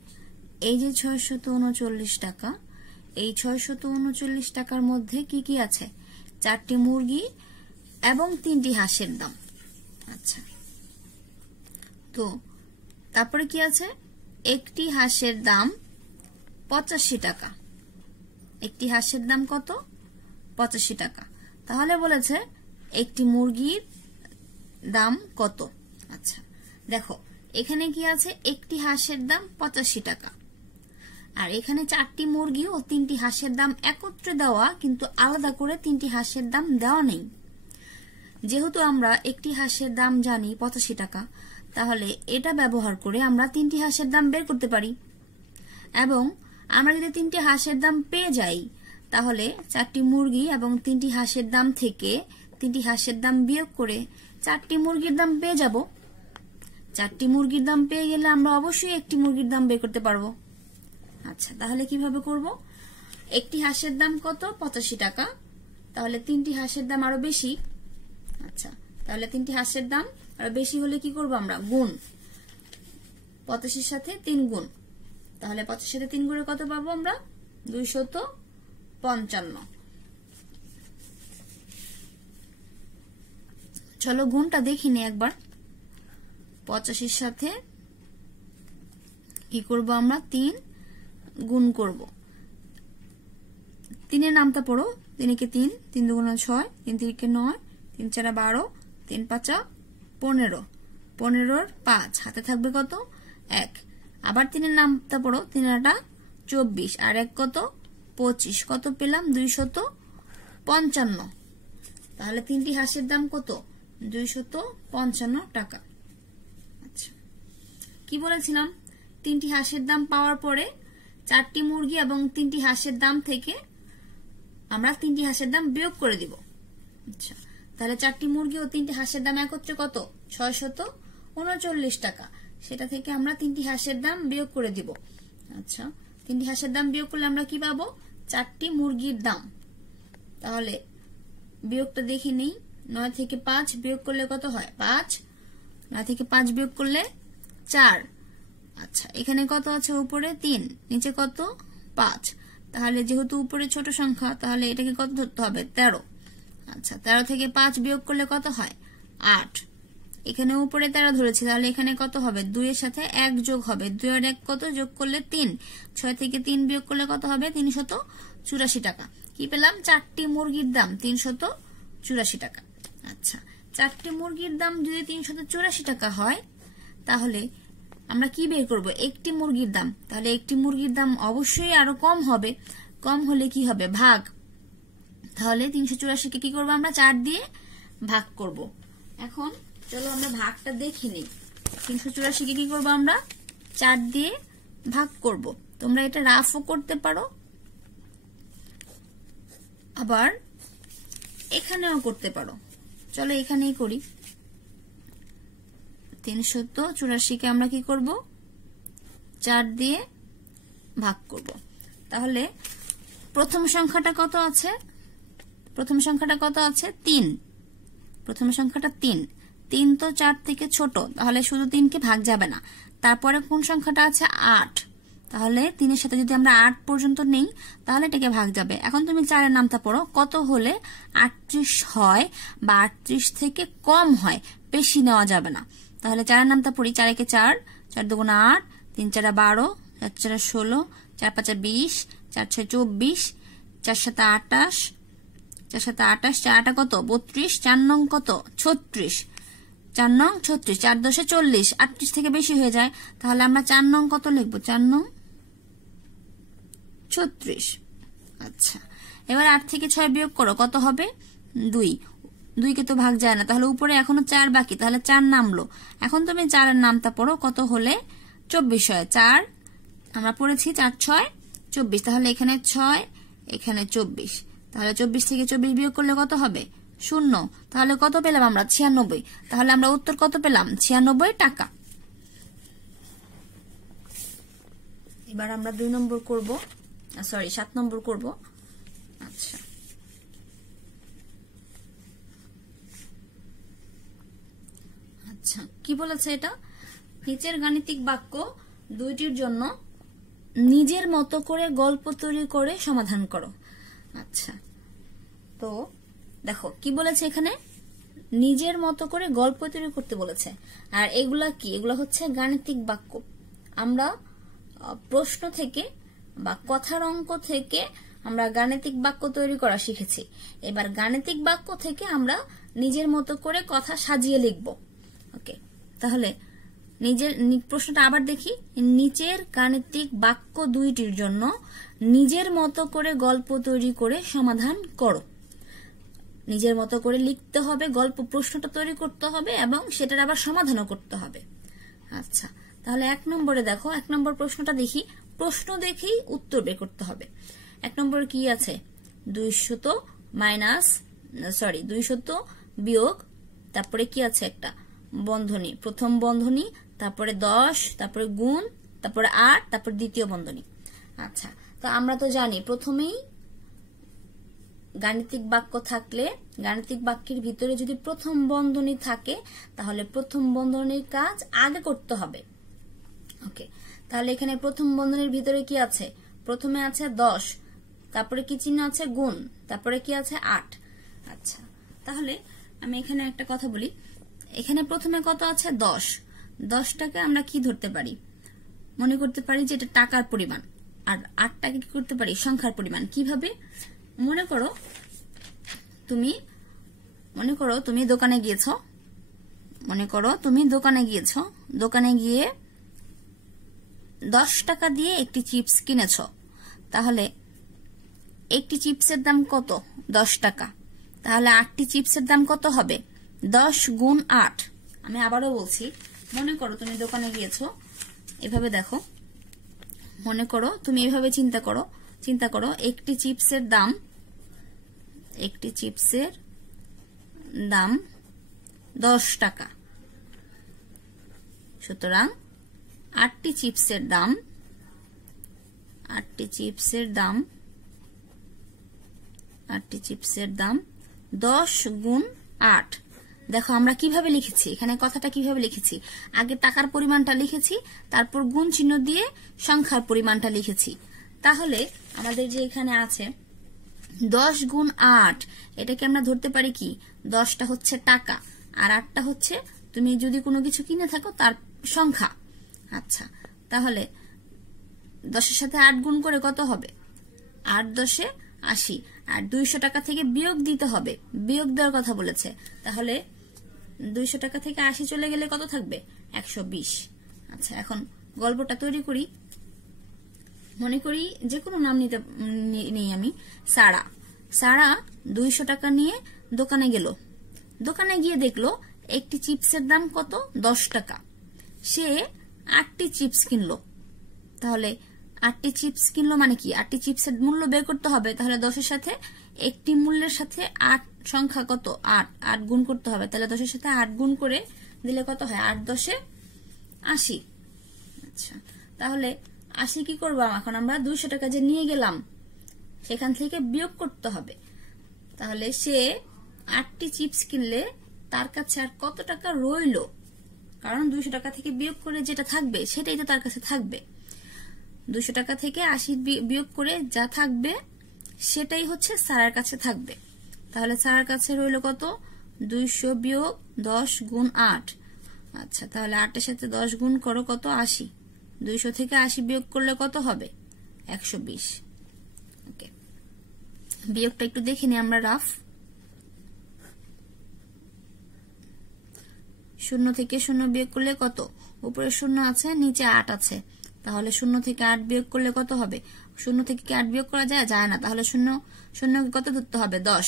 এই যে 639 টাকা, এই 639 টাকার মধ্যে কি কি আছে? 4টি মুরগি এবং 3টি হাঁসের দাম। আচ্ছা, তো তারপরে কি আছে? একটি হাঁসের দাম 85 টাকা। একটি হাঁসের দাম কত? 85 টাকা। তাহলে বলেছে একটি মুরগির দাম কত? আচ্ছা, দেখো এখানে কি আছে? একটি হাঁসের দাম 85 টাকা, আর এখানে 4টি মুরগি ও 3টি হাঁসের দাম একত্রে দেওয়া, কিন্তু আলাদা করে 3টি হাঁসের দাম দেওয়া নেই। যেহেতু আমরা একটি হাঁসের দাম জানি 85 টাকা, তাহলে এটা ব্যবহার করে আমরা 3টি হাঁসের দাম বের করতে পারি। এবং আমরা যদি 3টি হাঁসের দাম পেয়ে যাই, তাহলে 4টি মুরগি এবং 3টি হাঁসের দাম থেকে 3টি হাঁসের দাম বিয়োগ করে 4টি মুরগির দাম পেয়ে যাব। 4টি মুরগির দাম পেয়ে গেলে আমরা অবশ্যই একটি মুরগির দাম বের করতে পারবো। আচ্ছা, তাহলে কিভাবে করব? একটি হাঁসের দাম কত? 85 টাকা। তাহলে 3টি হাঁসের দাম আরো বেশি। আচ্ছা, তাহলে 3টি হাঁসের দাম আরো বেশি হলে কি করব? আমরা গুণ 85 সাথে 3 গুণ। তাহলে 85 সাথে 3 গুণে কত পাবো আমরা? 255। চলো গুণটা দেখিনি একবার। 85 সাথে কি করব আমরা? 3 গুণ করব। 3 এর নামটা পড়ো। 3 একে 3, 3 দুগুণে 6, 3 তিরিকে 9, 3 চারে 12, 3 পাঁচা 15, 15 5 হাতে থাকবে কত? 1। আবার 3 এর নামটা পড়ো। 3 আটা 24 আর 1 কত? 25। কত পেলাম? 255। তাহলে 3টি হাঁসের দাম কত? 255 টাকা। আচ্ছা, কি বলেছিলাম? 3টি হাঁসের দাম পাওয়ার পরে 4টি মুরগি এবং 3টি হাঁসের দাম থেকে আমরা 3টি হাঁসের দাম বিয়োগ করে দিব। আচ্ছা, তাহলে 4টি মুরগি ও 3টি হাঁসের দাম একত্রে কত? 639 টাকা। সেটা থেকে আমরা 3টি হাঁসের দাম বিয়োগ করে দিব। আচ্ছা, 3টি হাঁসের দাম বিয়োগ করলে আমরা কি পাবো? 4টি মুরগির দাম। তাহলে বিয়োগটা দেখে নেই। 9 থেকে 5 বিয়োগ করলে কত হয়? 5। 9 থেকে 5 বিয়োগ করলে 4। আচ্ছা, এখানে কত আছে? উপরে 3, নিচে কত? 5। তাহলে যেহেতু উপরে ছোট সংখ্যা, তাহলে এটাকে কত ধরতে হবে? 13। আচ্ছা 13 থেকে 5 বিয়োগ করলে কত হয় 8। এখানে উপরে 13 ধরেছি, তাহলে এখানে কত হবে 2 এর সাথে 1 যোগ হবে, 2 আর 1 কত, যোগ করলে 3। 6 থেকে 3 বিয়োগ করলে কত হবে 384 টাকা। কি পেলাম, 4টি মুরগির দাম 384 টাকা। আচ্ছা 4টি মুরগির দাম যদি 384 টাকা হয়, তাহলে আমরা কি বের করব, একটি মুরগির দাম। তাহলে একটি মুরগির দাম অবশ্যই আরো কম হবে, কম হলে কি হবে ভাগ। তাহলে 384 কে কি করবো আমরা 4 দিয়ে ভাগ করব। এখন চলো আমরা ভাগটা দেখে নিই। 384 কে কি করবো আমরা 4 দিয়ে ভাগ করব। তোমরা এটা রাফও করতে পারো, আবার এখানেও করতে পারো। চলো এখানেই করি। 384 কে আমরা কি করব 4 দিয়ে ভাগ করব। তাহলে প্রথম সংখ্যাটা কত আছে, প্রথম সংখ্যাটা কত আছে 3, প্রথম সংখ্যাটা 3। 3 তো 4 থেকে ছোট, তাহলে শুধু 3 কে ভাগ যাবে না। তারপরে কোন সংখ্যাটা আছে 8, তাহলে 3 এর সাথে যদি আমরা 8 পর্যন্ত নেই তাহলে এটাকে ভাগ যাবে। এখন তুমি 4 এর নামটা পড়ো, কত হলে 38 হয় বা 38 থেকে কম হয়, বেশি নেওয়া যাবে না। তাহলে 4 এর নামটা পড়ি, 4 একে 4, 4 দুগুণা 8, 3 4 12, 4 4 16, 4 5 20, 4 6 24, 4 7 28, 4 7 28, 4 8 কত 32, 4 নং কত 36, 4 নং 36, 4 10 40, 38 থেকে বেশি হয়ে যায়। তাহলে আমরা 4 নং কত লিখবো, 4 নং 36। আচ্ছা এবার 8 থেকে 6 বিয়োগ করো, কত হবে 2, 2 কে তো ভাগ যায় না, তাহলে উপরে এখনো 4 বাকি, তাহলে 4 নামলো। এখন তুমি 4 এর নামটা পড়ো, কত হলে 24 হয়। 4 আমরা পড়েছি 4 6 24, তাহলে এখানে 6 এখানে 24, তাহলে 24 থেকে 24 বিয়োগ করলে কত হবে 0। তাহলে কত পেলাম আমরা 96। তাহলে আমরা উত্তর কত পেলাম 96 টাকা। এবার আমরা 2 নম্বর করব, সরি 7 নম্বর করব। আচ্ছা আচ্ছা কি বলেছে এটা, নিচের গাণিতিক বাক্য দুইটির জন্য নিজের মতো করে গল্প তৈরি করে সমাধান করো। আচ্ছা তো দেখো কি বলেছে এখানে, নিজের মতো করে গল্প তৈরি করতে বলেছে। আর এগুলা কি, এগুলা হচ্ছে গাণিতিক বাক্য। আমরা প্রশ্ন থেকে বা কথার অঙ্ক থেকে আমরা গাণিতিক বাক্য তৈরি করা শিখেছি। এবার গাণিতিক বাক্য থেকে আমরা নিজের মতো করে কথা সাজিয়ে লিখব। ওকে, তাহলে নিজের প্রশ্নটা আবার দেখি, নিচের গাণিতিক বাক্য দুইটির জন্য নিজের মতো করে গল্প তৈরি করে সমাধান করো। নিজের মতো করে লিখতে হবে, গল্প প্রশ্নটা তৈরি করতে হবে এবং সেটার আবার সমাধানও করতে হবে। আচ্ছা তাহলে 1 নম্বরে দেখো, 1 নম্বর প্রশ্নটা দেখি, প্রশ্ন দেখেই উত্তর বের করতে হবে। 1 নম্বরে কি আছে, 200 বিয়োগ, তারপরে কি আছে একটা বন্ধনী, প্রথম বন্ধনী, তারপরে 10, তারপরে গুণ, তারপরে 8, তারপরে দ্বিতীয় বন্ধনী। আচ্ছা তো আমরা তো জানি প্রথমেই গাণিতিক বাক্য থাকলে গাণিতিক বাক্যের ভিতরে যদি প্রথম বন্ধনী থাকে তাহলে প্রথম বন্ধনীর কাজ আগে করতে হবে। ওকে, তাহলে এখানে প্রথম বন্ধনীর ভিতরে কি আছে, প্রথমে আছে 10, তারপরে কি চিহ্ন আছে গুণ, তারপরে কি আছে 8। আচ্ছা তাহলে আমি এখানে একটা কথা বলি, এখানে প্রথমে কত আছে 10, 10টাকে আমরা কি ধরতে পারি, মনে করতে পারি যে এটা টাকার পরিমাণ, আর 8টাকে কি করতে পারি সংখ্যার পরিমাণ। কিভাবে, মনে করো তুমি দোকানে গিয়েছো, দোকানে গিয়ে 10 টাকা দিয়ে একটি চিপস কিনেছো। তাহলে একটি চিপসের দাম কত 10 টাকা, তাহলে 8টি চিপসের দাম কত হবে 10 গুণ 8। আমি আবারও বলছি, মনে করো তুমি দোকানে গিয়েছো, এভাবে দেখো, মনে করো তুমি এভাবে চিন্তা করো একটি চিপসের দাম 10 টাকা, সুতরাং 8টি চিপসের দাম 10 গুণ 8। দেখো আমরা কিভাবে লিখেছি, এখানে কথাটা কিভাবে লিখেছি, আগে টাকার পরিমাণটা লিখেছি, তারপর গুণ চিহ্ন দিয়ে সংখ্যার পরিমাণটা লিখেছি। তাহলে আমাদের যে এখানে আছে 10 গুণ 8 এটাকে আমরা ধরতে পারি কি 10টা হচ্ছে টাকা আর 8টা হচ্ছে তুমি যদি কোনো কিছু কিনে থাকো তার সংখ্যা। আচ্ছা, তাহলে 10 এর সাথে 8 গুণ করে কত হবে? 8 10 80 আর 200 টাকা থেকে বিয়োগ দিতে হবে, বিয়োগ দেওয়ার কথা বলেছে। তাহলে 200 টাকা থেকে 80 চলে গেলে কত থাকবে? 120। আচ্ছা, এখন গল্পটা তৈরি করি। মনে করি যে কোনো নাম নেই আমি। সারা 200 টাকা নিয়ে দোকানে গেল। দোকানে গিয়ে দেখলো একটি চিপসের দাম কত? 10 টাকা। সে 8টি চিপস কিনলো। তাহলে 8টি চিপস কিনলো মানে কি? 8টি চিপসের মূল্য বের করতে হবে। তাহলে 10 এর সাথে একটি মূল্যের সাথে 8 সংখ্যা কত? 8 গুণ করতে হবে। তাহলে 10 এর সাথে 8 গুণ করে দিলে কত হয়? 8 10 80। আচ্ছা, তাহলে 80 কি করবো? এখন আমরা 200 টাকা যে নিয়ে গেলাম সেখান থেকে বিয়োগ করতে হবে। তাহলে সে 8টি চিপস কিনলে তার কাছে আর কত টাকা রইলো? কারণ 200 টাকা থেকে বিয়োগ করে যেটা থাকবে সেটাই তো তার কাছে থাকবে। 200 টাকা থেকে 80 বিয়োগ করে যা থাকবে সেটাই হচ্ছে স্যারের কাছে থাকবে। তাহলে স্যারের কাছে রইলো কত? 200 বিয়োগ 10 গুণ 8। আচ্ছা, তাহলে 8 এর সাথে 10 গুণ করো কত? 80। 200 থেকে 80 বিয়োগ করলে কত হবে? 120। ওকে, বিয়োগটা একটু দেখে নিই আমরা রাফ। 0 থেকে 0 বিয়োগ করলে কত? উপরে 0 আছে, নিচে 8 আছে। তাহলে 0 থেকে 8 বিয়োগ করলে কত হবে? 0 থেকে কি 8 বিয়োগ করা যায়? যায় না। তাহলে 0 কত ধরতে হবে? 10।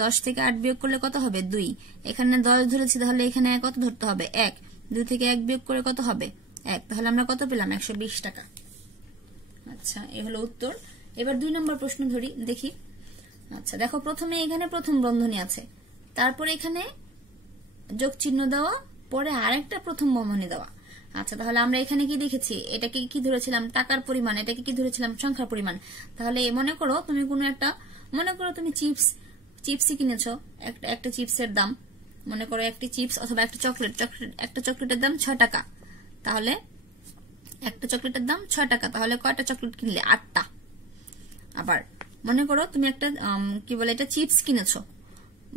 10 থেকে 8 বিয়োগ করলে কত হবে? 2। এখানে 10 ধরেছি, তাহলে এখানে কত ধরতে হবে? 1। 2 থেকে 1 বিয়োগ করে কত হবে? 1। তাহলে আমরা কত পেলাম? 120 টাকা। আচ্ছা, এ হলো উত্তর। এবার 2 নম্বর প্রশ্ন ধরি, দেখি। আচ্ছা, দেখো, প্রথমে এখানে প্রথম বন্ধনী আছে, তারপরে এখানে যোগ চিহ্ন দেওয়া, পরে আরেকটা প্রথম বন্ধনী দেওয়া। আচ্ছা, তাহলে আমরা এখানে কি দেখেছি? এটাকে কি ধরেছিলাম? টাকার পরিমাণ। এটাকে কি ধরেছিলাম? সংখ্যার পরিমাণ। তাহলে মনে করো তুমি তুমি চিপসই কিনেছো, একটা চিপসের দাম, মনে করো একটি চিপস অথবা একটা একটা চকলেটের দাম 6 টাকা। তাহলে একটা চকলেটের দাম 6 টাকা। তাহলে কয়টা চকলেট কিনলে? 8টা। আবার মনে করো তুমি একটা এটা চিপস কিনেছো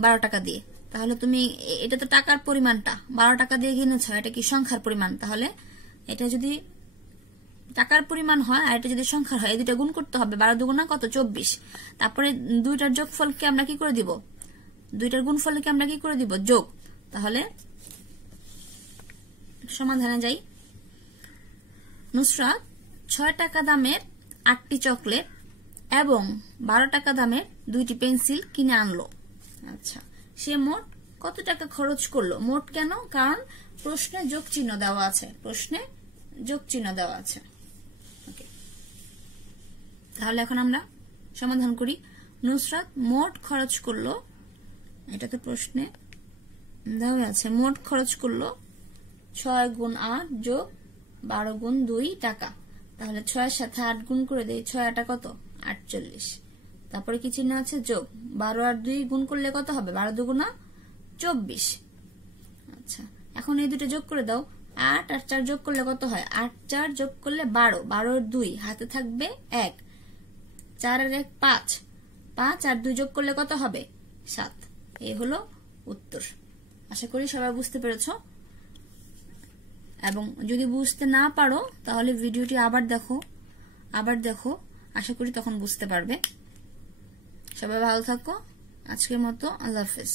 12 টাকা দিয়ে। তাহলে তুমি এটা তো টাকার পরিমাণটা 12 টাকা দিয়ে কিনেছো, এটা কি সংখ্যার পরিমাণ? তাহলে এটা যদি টাকার পরিমাণ হয় আর এটা যদি সংখ্যার হয়, এই দুটো গুণ করতে হবে। 12 দুগুণা কত? 24। তারপরে দুইটার যোগফলকে আমরা কি করে দিব? দুইটার গুণফলকে আমরা কি করে দিব? যোগ। তাহলে সমাধানে যাই। নুসরাত 6 টাকা দামের 8টি চকলেট এবং 12 টাকা দামের 2টি পেন্সিল কিনে আনলো। আচ্ছা, সে মোট কত টাকা খরচ করলো? মোট কেন? কারণ প্রশ্নে যোগ চিহ্ন দেওয়া আছে। প্রশ্নে যোগ চিহ্ন দেওয়া আছে। ওকে, তাহলে এখন আমরা সমাধান করি। নুসরাত মোট খরচ করলো, এটা তো প্রশ্নে দেওয়া আছে, মোট খরচ করলো 6 গুণ 8 যোগ 12 গুণ 2 টাকা। তাহলে 6 এর সাথে 8 গুণ করে দেই। 6 8 কত? 48। তারপরে কি চিহ্ন আছে? যোগ। 12 আর 2 গুণ করলে কত হবে? 12 দুগুণা 24। আচ্ছা, এখন এই দুটো যোগ করে দাও। 8 আর 4 যোগ করলে কত হয়? 8 4 যোগ করলে 12। 12 আর 2 হাতে থাকবে 1। 4 আর 1 5। 5 আর 2 যোগ করলে কত হবে? 7। এই হলো উত্তর। আশা করি সবাই বুঝতে পেরেছো। এবং যদি বুঝতে না পারো তাহলে ভিডিওটি আবার দেখো, আশা করি তখন বুঝতে পারবে। সবাই ভালো থাকো। আজকের মতো আল্লাহ হাফেজ।